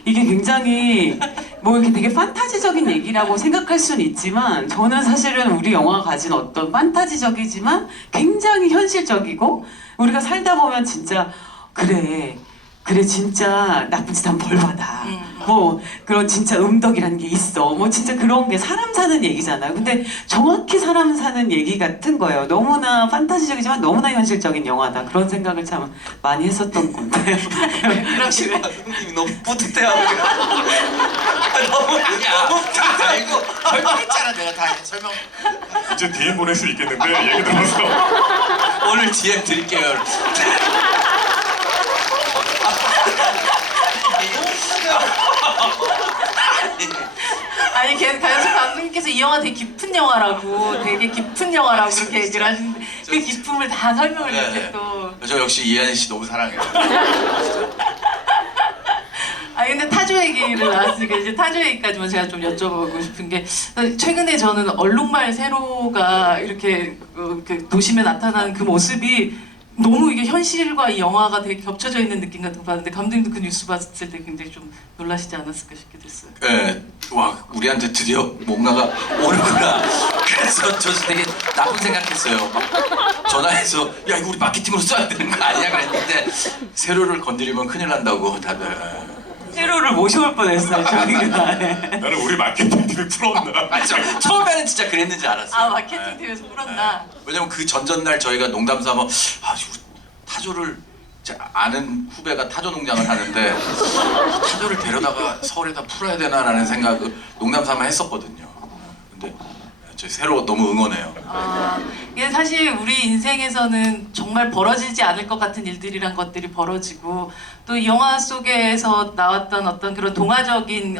이게 굉장히 뭐 이렇게 되게 판타지적인 얘기라고 생각할 수는 있지만 저는 사실은 우리 영화가 가진 어떤 판타지적이지만 굉장히 현실적이고 우리가 살다 보면 진짜 그래 진짜 나쁜 짓 하면 벌 받아. 뭐 그런 진짜 음덕이라는 게 있어. 뭐 진짜 그런 게 사람 사는 얘기잖아요. 근데 정확히 사람 사는 얘기 같은 거예요. 너무나 판타지적이지만 너무나 현실적인 영화다. 그런 생각을 참 많이 했었던 건데. 그러시면 형님이 너무 뿌듯해하고 너무 아이고 설명했잖아 내가 다 설명. 이제 DM 보낼 수 있겠는데 얘기 들어서 오늘 DM 드릴게요. 아니 가연석 감독님께서 이 영화 되게 깊은 영화라고 되게 깊은 영화라고 그렇게 얘기를 하시는데 그 깊음을 다 설명을 이렇게 또 저 역시 이한희 씨 너무 사랑해요. 근데 타조 얘기를 나왔으니까 이제 타조 얘기까지만 제가 좀 여쭤보고 싶은 게 최근에 저는 얼룩말 세로가 이렇게 도심에 나타나는 그 모습이 너무 이게 현실과 이 영화가 되게 겹쳐져 있는 느낌 같은 거 봤는데 감독님도 그 뉴스 봤을 때 굉장히 좀 놀라시지 않았을까 싶게 됐어요. 네, 와 우리한테 드디어 뭔가가 오는구나. 그래서 저 되게 나쁜 생각했어요. 막 전화해서 야 이거 우리 마케팅으로 써야 되는 거 아니야 그랬는데 세로를 건드리면 큰일 난다고 다들. 실제로를 모셔올 뻔했어요 저희가. 네. 나는 우리 마케팅 팀이 풀었나? 맞죠? 처음에는 진짜 그랬는지 알았어요. 아 마케팅팀에서 풀었나? 왜냐면 그 전전날 저희가 농담삼아 우리 타조를 아는 후배가 타조 농장을 하는데 타조를 데려다가 서울에다 풀어야 되나라는 생각을 농담삼아 했었거든요. 근데 저희 새로 너무 응원해요. 이게 사실 우리 인생에서는 정말 벌어지지 않을 것 같은 일들이란 것들이 벌어지고 또 이 영화 속에서 나왔던 어떤 그런 동화적인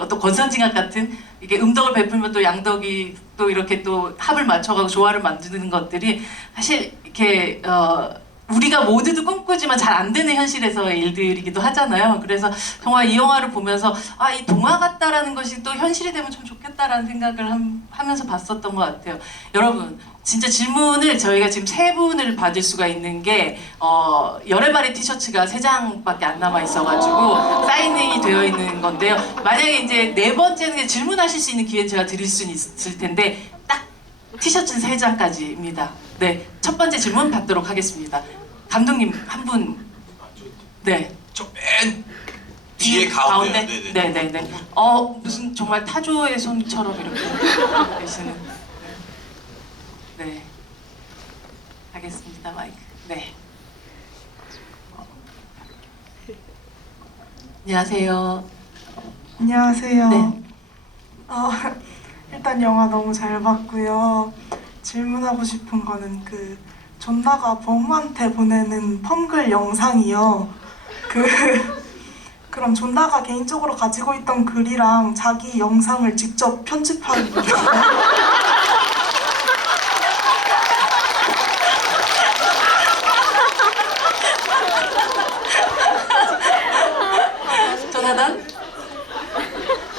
어떤 권선징악 같은 이게 음덕을 베풀면 또 양덕이 또 이렇게 또 합을 맞춰가고 조화를 만드는 것들이 사실 이렇게 우리가 모두도 꿈꾸지만 잘 안 되는 현실에서의 일들이기도 하잖아요. 그래서 정말 이 영화를 보면서 이 동화 같다라는 것이 또 현실이 되면 좀 좋겠다라는 생각을 하면서 봤었던 것 같아요. 여러분 진짜 질문을 저희가 지금 3분을 받을 수가 있는 게 열애발의 티셔츠가 3장밖에 안 남아 있어가지고 사인이 되어 있는 건데요. 만약에 이제 4번째는 질문하실 수 있는 기회는 제가 드릴 수 있을 텐데 딱 티셔츠는 3장까지입니다. 네, 첫 번째 질문 받도록 하겠습니다. 감독님 한 분. 네. 저 맨 뒤에 가운데. 네네네. 무슨 정말 타조의 손처럼 이렇게 계시는. 네. 하겠습니다. 마이크. 네. 안녕하세요. 안녕하세요. 네. 일단 영화 너무 잘 봤고요. 질문하고 싶은 거는 존나가 범우한테 보내는 펌글 영상이요. 그럼 존나가 개인적으로 가지고 있던 글이랑 자기 영상을 직접 편집한 전하단?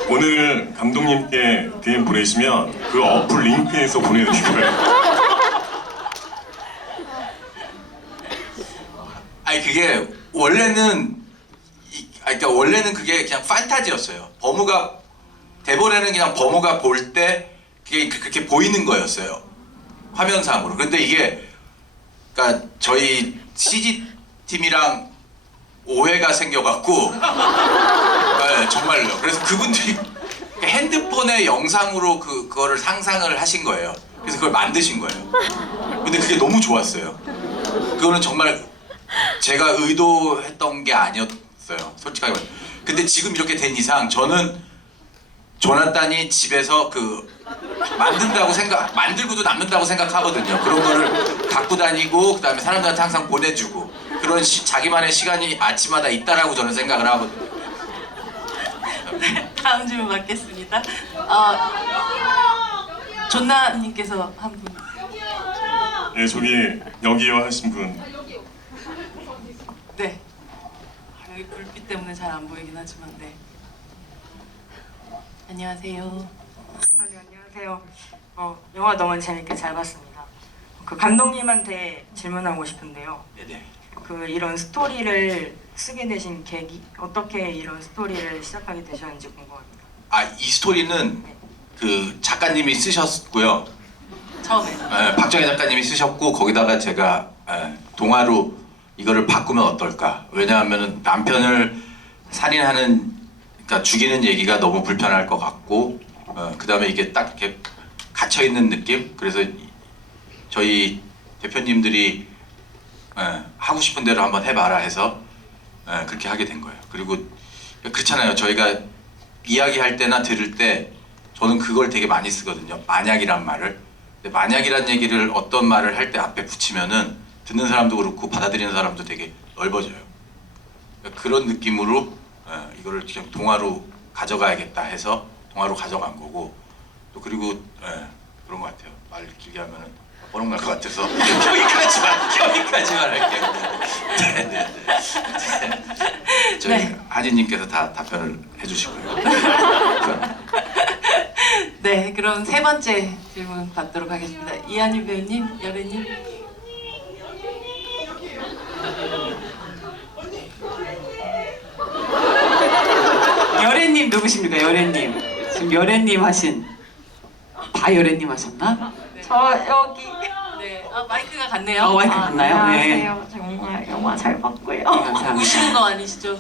오늘 감독님께 DM 보내시면 그 어플 링크에서 보내드릴 거예요. 아니 그게 원래는 그러니까 원래는 그게 그냥 판타지였어요. 버무가 대본에는 그냥 버무가 볼 때 그게 그렇게 보이는 거였어요. 화면상으로. 근데 이게 그러니까 저희 CG 팀이랑 오해가 생겨갖고 네, 정말요. 그래서 그분들이 핸드폰의 영상으로 그거를 상상을 하신 거예요. 그래서 그걸 만드신 거예요. 근데 그게 너무 좋았어요. 그거는 정말 제가 의도했던 게 아니었어요. 솔직하게 말해. 근데 지금 이렇게 된 이상 저는 조나단이 집에서 만들고도 남는다고 생각하거든요. 그런 거를 갖고 다니고 그다음에 사람들한테 항상 보내주고 그런 자기만의 시간이 아침마다 있다라고 저는 생각을 하거든요. 다음 질문 받겠습니다. 존나님께서 한 분. 예, 저기 여기요 하신 분. 네. 여기 불빛 때문에 잘 안 보이긴 하지만 네. 안녕하세요. 네, 안녕하세요. 영화 너무 재밌게 잘 봤습니다. 감독님한테 질문하고 싶은데요. 네네. 이런 스토리를 쓰게 되신 계기, 어떻게 이런 스토리를 시작하게 되셨는지 궁금합니다. 이 스토리는 그 작가님이 쓰셨고요. 처음에. 박정희 작가님이 쓰셨고 거기다가 제가 동화로 이거를 바꾸면 어떨까? 왜냐하면은 남편을 살인하는 그러니까 죽이는 얘기가 너무 불편할 것 같고 그 다음에 이게 딱 이렇게 갇혀 있는 느낌. 그래서 저희 대표님들이 하고 싶은 대로 한번 해봐라 해서 그렇게 하게 된 거예요. 그리고 그렇잖아요. 저희가 이야기할 때나 들을 때 저는 그걸 되게 많이 쓰거든요. 만약이란 말을. 근데 만약이란 얘기를 어떤 말을 할 때 앞에 붙이면은 듣는 사람도 그렇고 받아들이는 사람도 되게 넓어져요. 그러니까 그런 느낌으로 이거를 그냥 동화로 가져가야겠다 해서 동화로 가져간 거고 또 그리고 그런 것 같아요. 말 길게 하면은 뻔한 날 것 같아서 여기까지만 할게요. 네네네. 저희 네. 하진님께서 다 답변을 해주시고요. 네, 그럼 3번째 질문 받도록 하겠습니다. 이한유 배우님, 여배님. 열애님 누구십니까? 열애님. 지금 열애님 하신 다 열애님 하셨나? 저 여기. 네, 마이크가 같네요. 마이크 갔나요? 네. 안녕하세요. 정말 영화 잘 봤고요. 감사합니다. 우시는 거 아니시죠?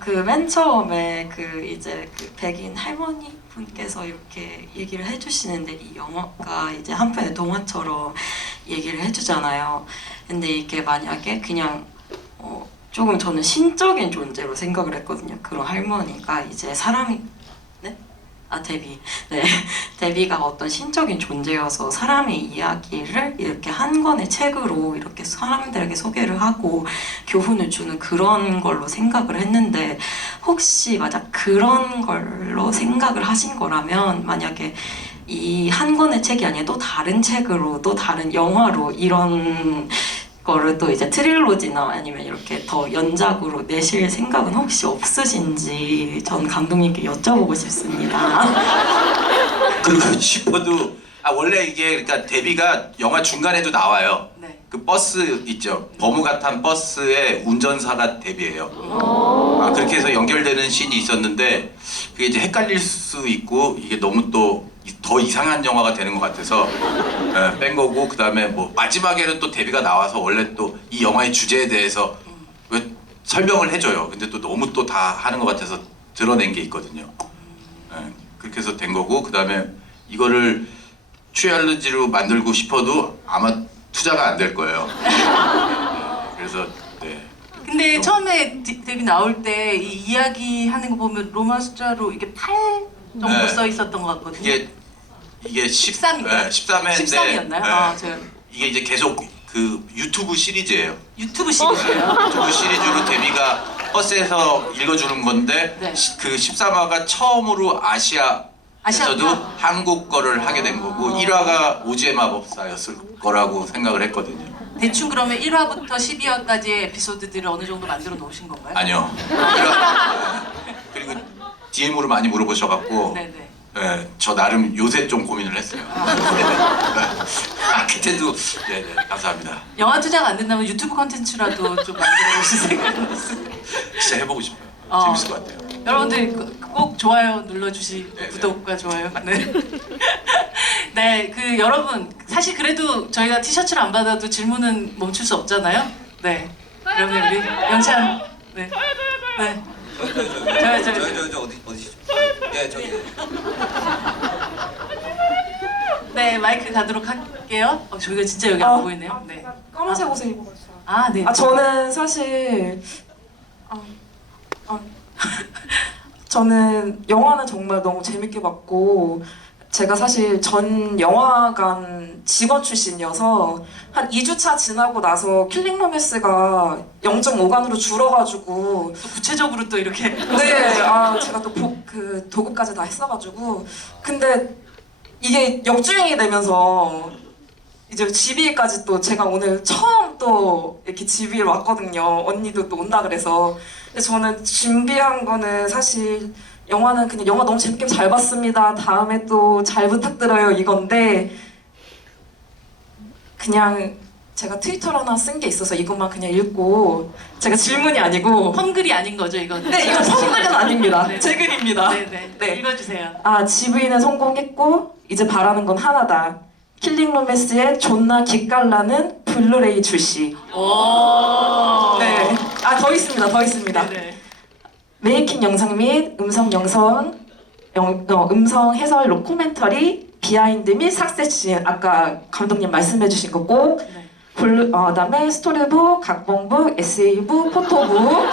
그 맨 처음에 그 이제 그 백인 할머니 분께서 이렇게 얘기를 해주시는데 이 영화가 이제 한편의 동화처럼 얘기를 해주잖아요. 근데 이게 만약에 그냥 조금 저는 신적인 존재로 생각을 했거든요. 그런 할머니가 이제 사람이 네? 데뷔. 네. 데뷔가 어떤 신적인 존재여서 사람의 이야기를 이렇게 한 권의 책으로 이렇게 사람들에게 소개를 하고 교훈을 주는 그런 걸로 생각을 했는데 혹시 만약 그런 걸로 생각을 하신 거라면 만약에 이 한 권의 책이 아니라 또 다른 책으로 또 다른 영화로 이런 거를 또 이제 트릴로지나 아니면 이렇게 더 연작으로 내실 생각은 혹시 없으신지 전 감독님께 여쭤보고 싶습니다. 그러고 싶어도 원래 이게 그러니까 데뷔가 영화 중간에도 나와요. 네. 그 버스 있죠. 버무가 탄 버스의 운전사가 데뷔예요. 그렇게 해서 연결되는 씬이 있었는데 그게 이제 헷갈릴 수 있고 이게 너무 또 더 이상한 영화가 되는 것 같아서 뺀 거고, 그 다음에 뭐 마지막에는 또 데뷔가 나와서 원래 또 이 영화의 주제에 대해서 왜 설명을 해줘요. 근데 또 너무 또 다 하는 것 같아서 드러낸 게 있거든요. 그렇게 해서 된 거고, 그 다음에 이거를 트리얼리지로 만들고 싶어도 아마 투자가 안 될 거예요. 그래서 네. 근데 처음에 데뷔 나올 때 이 이야기 하는 거 보면 로마 숫자로 이게 8 정도 네. 써 있었던 것 같거든요. 이게 13인가? 네, 13회인데 13이었나요? 제가 이게 이제 계속 그 유튜브 시리즈예요. 유튜브 시리즈예요. 유튜브 시리즈로 데뷔가 버스에서 읽어주는 건데 네. 그 13화가 처음으로 아시아에서도 아시아구나. 한국 거를 하게 된 거고 1화가 오지의 마법사였을 거라고 생각을 했거든요. 대충 그러면 1화부터 12화까지의 에피소드들을 어느 정도 만들어 놓으신 건가요? 아니요. 그리고 DM으로 많이 물어보셔갖고 네네. 네, 저 나름 요새 좀 고민을 했어요. 그때도 네네 감사합니다. 영화 투자가 안 된다면 유튜브 콘텐츠라도 좀 만들어 보실 생각은 있어요. 진짜 해보고 싶어요. 어. 재밌을 것 같아요. 여러분들 꼭 좋아요 눌러주시고 네, 구독과 좋아요. 네. 네, 그 여러분 사실 그래도 저희가 티셔츠를 안 받아도 질문은 멈출 수 없잖아요. 네. 그러면 우리 영찬 네. 네. 저 어디시죠? 예, 저기. 네, 마이크 가도록 할게요. 저희가 진짜 여기 안 보이네요. 네. 까만색 옷을 입어봤어요. 네. 저는 사실 저는 영화는 정말 너무 재밌게 봤고 제가 사실 전 영화관 직원 출신이어서 한 2주차 지나고 나서 킬링 로맨스가 0.5관으로 줄어가지고 또 구체적으로 또 이렇게 네, 제가 또 그 도급까지 다 했어가지고 근데 이게 역주행이 되면서 이제 GBA까지 또 제가 오늘 처음 또 이렇게 GBA를 왔거든요. 언니도 또 온다 그래서. 근데 저는 준비한 거는 사실 영화는 그냥 영화 너무 재밌게 잘 봤습니다. 다음에 또 잘 부탁드려요 이건데 그냥 제가 트위터로 하나 쓴 게 있어서 이것만 그냥 읽고 제가 질문이 아니고 험글이 아닌 거죠, 이거는. 네, 이건 성글은 아닙니다. 네. 제 글입니다. 네네. 네. 읽어주세요. GV는 성공했고 이제 바라는 건 하나다. 킬링 로맨스의 존나 기깔나는 블루레이 출시. 오. 네. 더 있습니다. 더 있습니다. 네네. 메이킹 영상 및 음성 해설 로코멘터리, 비하인드 및 삭제씬 아까 감독님 말씀해주신 거 꼭. 네. 그다음에 스토리북, 각본북, 에세이북, 포토북.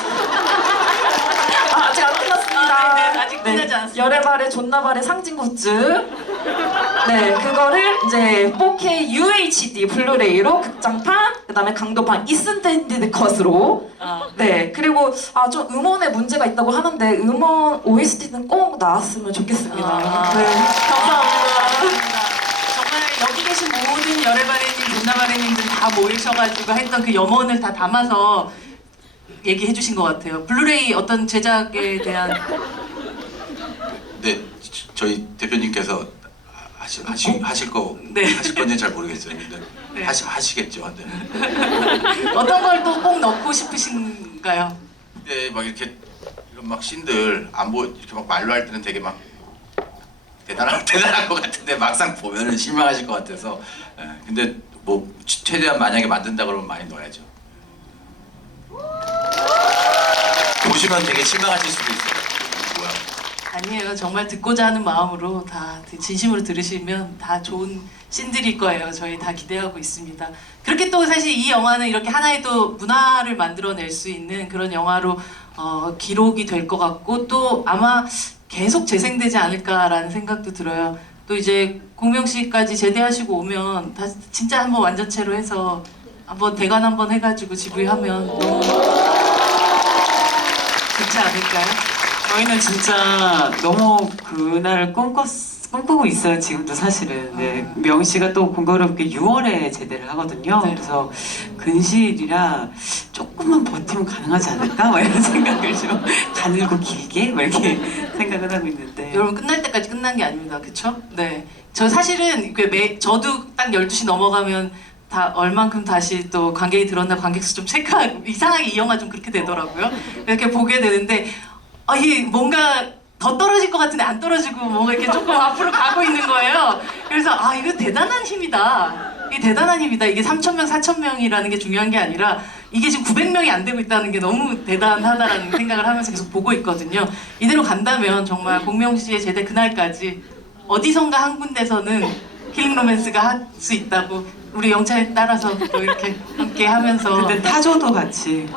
아직 안 끝났습니다. 네, 아직 끝나지 않았습니다. 열애발의 존나발의 상징 굿즈. 네, 그거를 이제 4K UHD 블루레이로 극장판, 그다음에 강도판 이스텐디드 컷으로. 네, 그리고 좀 음원에 문제가 있다고 하는데 음원 OST는 꼭 나왔으면 좋겠습니다. 네, 감사합니다. 정말 여기 계신 모든 열애바레님, 존나바레님들 다 모이셔가지고 했던 그 염원을 다 담아서 얘기해 주신 것 같아요. 블루레이 어떤 제작에 대한 네, 저희 대표님께서 하실 건지 잘 모르겠어요. 근데 네. 하시겠죠. 네. 어떤 걸 또 꼭 넣고 싶으신가요? 네, 막 이렇게 이런 막 씬들 이렇게 막 말로 할 때는 되게 막 대단한 것 같은데 막상 보면은 실망하실 것 같아서. 근데 뭐 최대한 만약에 만든다 그러면 많이 넣어야죠. 보시면 되게 실망하실 수도 있어요. 뭐야? 아니에요. 정말 듣고자 하는 마음으로 다 진심으로 들으시면 다 좋은 씬들일 거예요. 저희 다 기대하고 있습니다. 그렇게 또 사실 이 영화는 이렇게 하나의 또 문화를 만들어낼 수 있는 그런 영화로 기록이 될 것 같고 또 아마 계속 재생되지 않을까라는 생각도 들어요. 또 이제 공명 씨까지 제대하시고 오면 다 진짜 한번 완전체로 해서 한번 대관 한번 해가지고 GV하면 너무 좋지 않을까요? 저희는 진짜 너무 그날을 꿈꾸고 있어요. 지금도 사실은. 네. 명 씨가 또 공교롭게 6월에 제대를 하거든요. 네. 그래서 근시일이라 조금만 버티면 가능하지 않을까? 뭐 이런 생각을 좀 가늘고 길게 뭐 이렇게 생각을 하고 있는데. 여러분 끝날 때까지 끝난 게 아닙니다. 그쵸? 네. 저 사실은 저도 딱 12시 넘어가면 다 얼만큼 다시 또 관객이 들었나 관객수 좀 체크하고 이상하게 이 영화 좀 그렇게 되더라고요. 이렇게 보게 되는데 이게 뭔가 더 떨어질 것 같은데 안 떨어지고 뭔가 이렇게 조금 앞으로 가고 있는 거예요. 그래서 이거 대단한 힘이다. 이게 대단한 힘이다. 이게 3,000명, 4,000명이라는 게 중요한 게 아니라 이게 지금 900명이 안 되고 있다는 게 너무 대단하다라는 생각을 하면서 계속 보고 있거든요. 이대로 간다면 정말 공명 씨의 제대 그날까지 어디선가 한 군데서는 킬링 로맨스가 할 수 있다고 우리 영차에 따라서 또 이렇게 함께 하면서 근데 타조도 같이.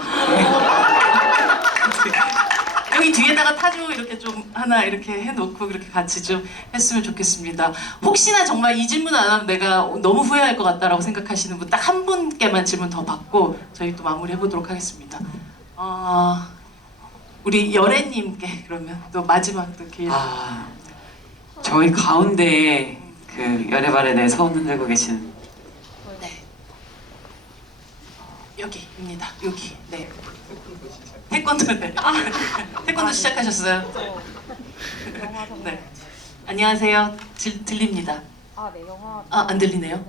여기 뒤에다가 타조 이렇게 좀 하나 이렇게 해놓고 그렇게 같이 좀 했으면 좋겠습니다. 혹시나 정말 이 질문 안 하면 내가 너무 후회할 것 같다라고 생각하시는 분 딱 한 분께만 질문 더 받고 저희 또 마무리 해보도록 하겠습니다. 우리 열애님께 그러면 또 마지막 또 기회. 저희 가운데 그 열애발에 손 흔들고 계신 네. 여기입니다. 여기. 네. 태권도 네. 태권도 시작하셨어요? 네. 안녕하세요. 들립니다. 네, 영화. 안 들리네요?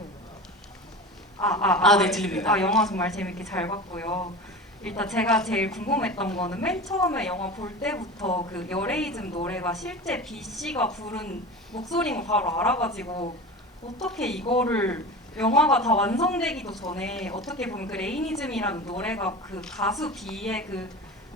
네, 들립니다. 영화 정말 재밌게 잘 봤고요. 일단 제가 제일 궁금했던 거는 맨 처음에 영화 볼 때부터 그 열애이즘 노래가 실제 B 씨가 부른 목소리인 거 바로 알아가지고 어떻게 이거를 영화가 다 완성되기도 전에 어떻게 보면 그 레이니즘이라는 노래가 그 가수 B의 그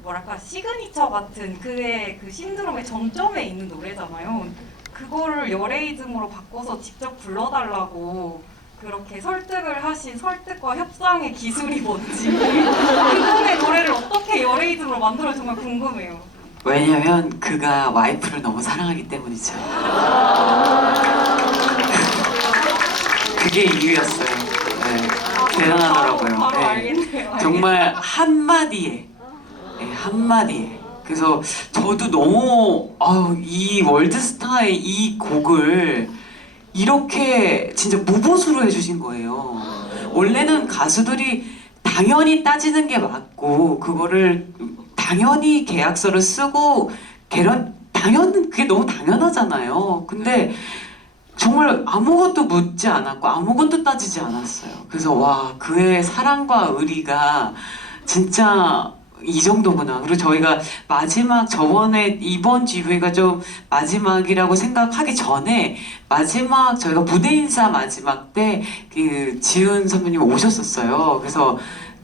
뭐랄까 시그니처 같은 그의 그 신드롬의 정점에 있는 노래잖아요. 그거를 열애이즘으로 바꿔서 직접 불러달라고 그렇게 설득을 하신 설득과 협상의 기술이 뭔지 그분의 노래를 어떻게 열애이즘으로 만들어 정말 궁금해요. 왜냐면 그가 와이프를 너무 사랑하기 때문이죠. 그게 이유였어요. 네. 대단하더라고요. 바로 네. 알겠네요. 정말 한마디에 한마디에. 그래서 저도 너무 이 월드스타의 이 곡을 이렇게 진짜 무보수로 해주신 거예요. 원래는 가수들이 당연히 따지는 게 맞고 그거를 당연히 계약서를 쓰고 그게 너무 당연하잖아요. 근데 정말 아무것도 묻지 않았고 아무것도 따지지 않았어요. 그래서 그의 사랑과 의리가 진짜 이 정도구나. 그리고 저희가 마지막 이번 GV가 좀 마지막이라고 생각하기 전에 저희가 무대 인사 마지막 때 그 지은 선배님 오셨었어요. 그래서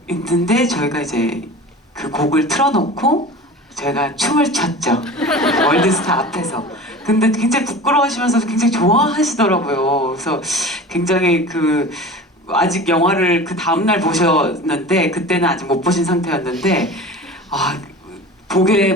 있는데 저희가 이제 그 곡을 틀어놓고 저희가 춤을 췄죠. 월드스타 앞에서. 근데 굉장히 부끄러워하시면서 굉장히 좋아하시더라고요. 그래서 굉장히 아직 영화를 그 다음날 보셨는데 그때는 아직 못 보신 상태였는데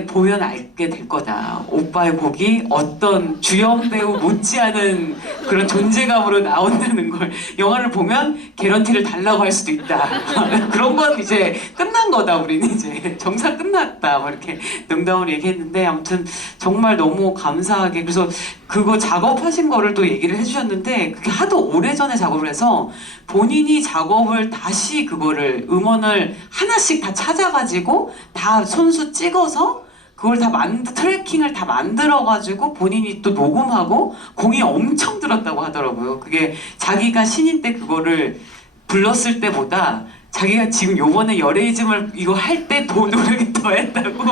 보면 알게 될 거다. 오빠의 곡이 어떤 주연 배우 못지않은 그런 존재감으로 나온다는 걸 영화를 보면 개런티를 달라고 할 수도 있다. 그런 건 이제 끝난 거다. 우리는 이제 정상 끝났다. 뭐 이렇게 농담으로 얘기했는데 아무튼 정말 너무 감사하게 그래서 그거 작업하신 거를 또 얘기를 해주셨는데 그게 하도 오래전에 작업을 해서 본인이 작업을 다시 그거를 음원을 하나씩 다 찾아가지고 다 손수 찍어서 그걸 다 트래킹을 다 만들어가지고 본인이 또 녹음하고 공이 엄청 들었다고 하더라고요. 그게 자기가 신인 때 그거를 불렀을 때보다 자기가 지금 요번에 열애이즘을 이거 할 때 더 노력이 더 했다고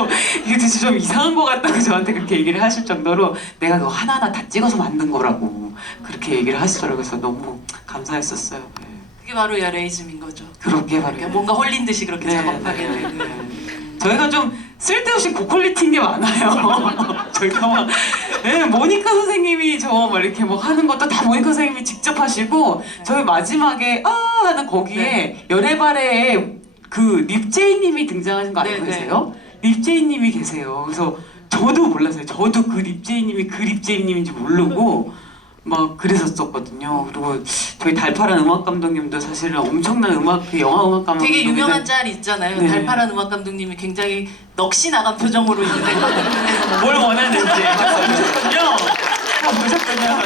이게 진짜 좀 이상한 것 같다고 저한테 그렇게 얘기를 하실 정도로 내가 그거 하나하나 다 찍어서 만든 거라고 그렇게 얘기를 하시더라고요. 그래서 너무 감사했었어요. 네. 그게 바로 열애이즘인 거죠. 그렇게 바로 그러니까 뭔가 홀린 듯이 그렇게 작업하게 되는. 저희가 좀 쓸데없이 고퀄리티인 게 많아요. 저희가 막 네, 모니카 선생님이 저 막 이렇게 막 하는 것도 다 모니카 선생님이 직접 하시고 저희 마지막에 하는 거기에 열애발에 그 립제이님이 등장하신 거 알고 네, 계세요? 립제이님이 계세요. 그래서 저도 몰랐어요. 저도 그 립제이님이 그 립제이님인지 모르고 막 그랬었거든요. 그리고 저희 달파란 음악 감독님도 사실은 엄청난 음악 그 영화 음악 감독 되게 유명한 짤이 있잖아요. 네. 달파란 음악 감독님이 굉장히 넋이 나간 표정으로 있는데 뭘 원하는지 보셨군요. 보셨군요.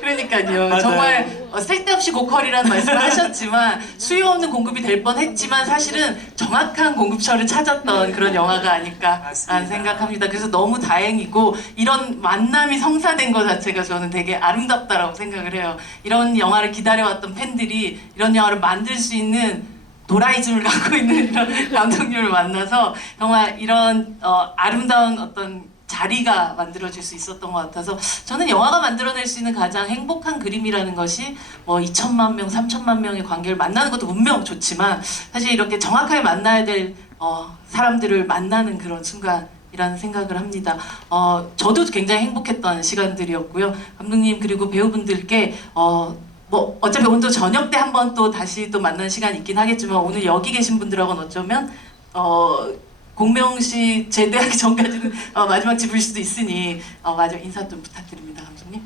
그러니까요. 맞아요. 정말 쓸데없이 고퀄이라는 말씀을 하셨지만 수요 없는 공급이 될 뻔했지만 사실은 정확한 공급처를 찾았던 그런 영화가 아닐까라는 맞습니다. 생각합니다. 그래서 너무 다행이고 이런 만남이 성사된 것 자체가 저는 되게 아름답다라고 생각을 해요. 이런 영화를 기다려왔던 팬들이 이런 영화를 만들 수 있는 도라이즘을 갖고 있는 이런 감독님을 만나서 정말 이런 아름다운 어떤 자리가 만들어질 수 있었던 것 같아서 저는 영화가 만들어낼 수 있는 가장 행복한 그림이라는 것이 뭐 2천만 명, 3천만 명의 관객을 만나는 것도 분명 좋지만 사실 이렇게 정확하게 만나야 될 사람들을 만나는 그런 순간이라는 생각을 합니다. 저도 굉장히 행복했던 시간들이었고요. 감독님 그리고 배우분들께 뭐 어차피 오늘도 저녁 때 한번 또 다시 또 만나는 시간이 있긴 하겠지만 오늘 여기 계신 분들하고는 어쩌면 공명씨 제대하기 전까지는 마지막 집일 수도 있으니 마지막 인사 좀 부탁드립니다, 감독님.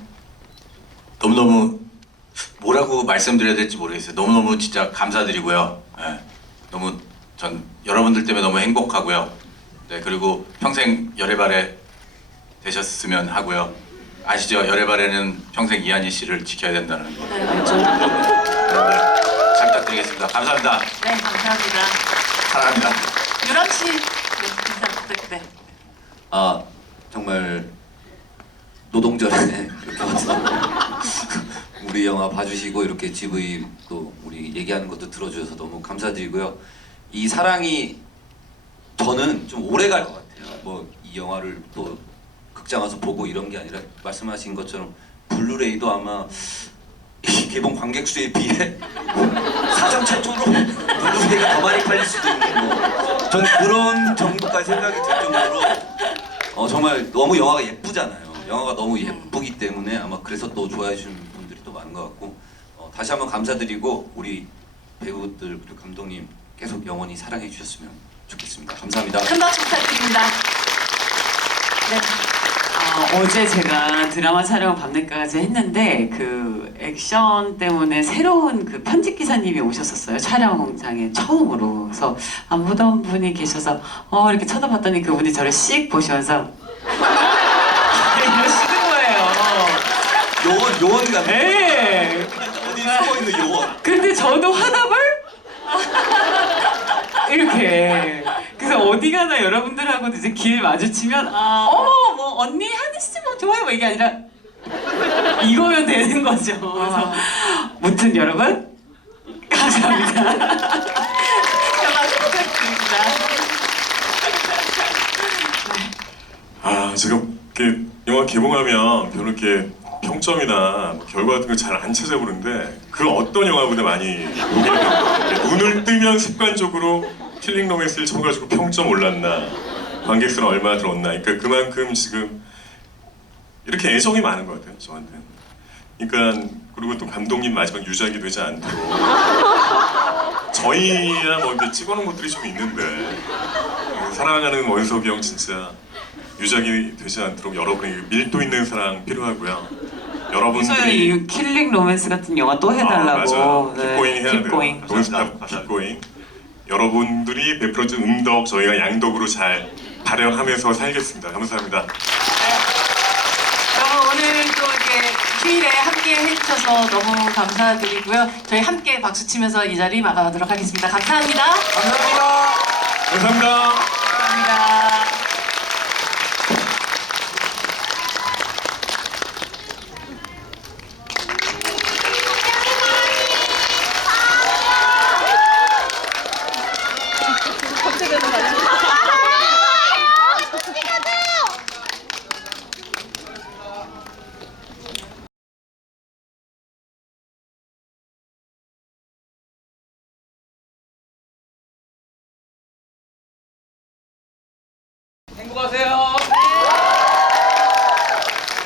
너무너무 뭐라고 말씀드려야 될지 모르겠어요. 너무너무 진짜 감사드리고요. 예, 너무 전 여러분들 때문에 너무 행복하고요. 네, 그리고 평생 열애발에 되셨으면 하고요. 아시죠? 열애발에는 평생 이한희 씨를 지켜야 된다는 거. 네, 알죠. 여러분들 잘 부탁드리겠습니다. 감사합니다. 네, 감사합니다. 사랑합니다. 유람 씨, 네, 인사 부탁드립니다. 아 정말 노동절에 이렇게 와서 우리 영화 봐주시고 이렇게 GV 또 우리 얘기하는 것도 들어주셔서 너무 감사드리고요. 이 사랑이 저는 좀 오래 갈 것 같아요. 뭐 이 영화를 또 극장 와서 보고 이런 게 아니라 말씀하신 것처럼 블루레이도 아마 이 개봉 관객 수에 비해 사상 최초로 블루레이가 더 많이 팔릴 수도 있는 뭐 전 그런 정도까지 생각이 들 정도로 정말 너무 영화가 예쁘잖아요. 영화가 너무 예쁘기 때문에 아마 그래서 또 좋아해 주시는 분들이 또 많은 것 같고 다시 한번 감사드리고 우리 배우들 그리고 감독님 계속 영원히 사랑해 주셨으면 좋겠습니다. 감사합니다. 큰 박수 부탁드립니다. 네. 어제 제가 드라마 촬영 밤늦게까지 했는데 그 액션 때문에 새로운 그 편집 기사님이 오셨었어요. 촬영장에 처음으로. 그래서 안 보던 분이 계셔서 이렇게 쳐다봤더니 그분이 저를 씩 보시면서 이러시는 거예요. 요원 같은 네. 어디 숨어 있는 요원. 근데 저도 화답을 이렇게. 그래서 어디 가나 여러분들하고도 이제 길 마주치면 어머 뭐 언니 하늘 씨뭐 좋아요 뭐 이게 아니라 이거면 되는 거죠. 그래서 무튼 여러분 감사합니다. 큰 박수 부탁드립니다. 지금 이렇게 영화 개봉하면 별로 이렇게 평점이나 뭐 결과 같은 거 잘 안 찾아보는데 그 어떤 영화보다 많이 보게 돼요. 눈을 뜨면 습관적으로 킬링 로맨스를 쳐가지고 평점 올랐나, 관객 수는 얼마나 들었나. 그러니까 그만큼 지금 이렇게 애정이 많은 것 같아요, 저한테. 그러니까 그리고 또 감독님 마지막 유작이 되지 않도록 저희야 뭐 이렇게 찍어놓은 것들이 좀 있는데 사랑하는 원석이 형 진짜 유작이 되지 않도록 여러분의 밀도 있는 사랑 필요하고요. 그래서 여러분들이 이 킬링 로맨스 같은 영화 또 해달라고. 맞아요. 킵고잉 해야 돼요. 킵고잉. 논스탑 킵고잉. 여러분들이 베풀어준 음덕 저희가 양덕으로 잘 발현하면서 살겠습니다. 감사합니다. 여러분 오늘 또 이렇게 휴일에 함께 해주셔서 너무 감사드리고요. 저희 함께 박수 치면서 이 자리 마감하도록 하겠습니다. 감사합니다. 감사합니다. 감사합니다. 감사합니다. 행복하세요.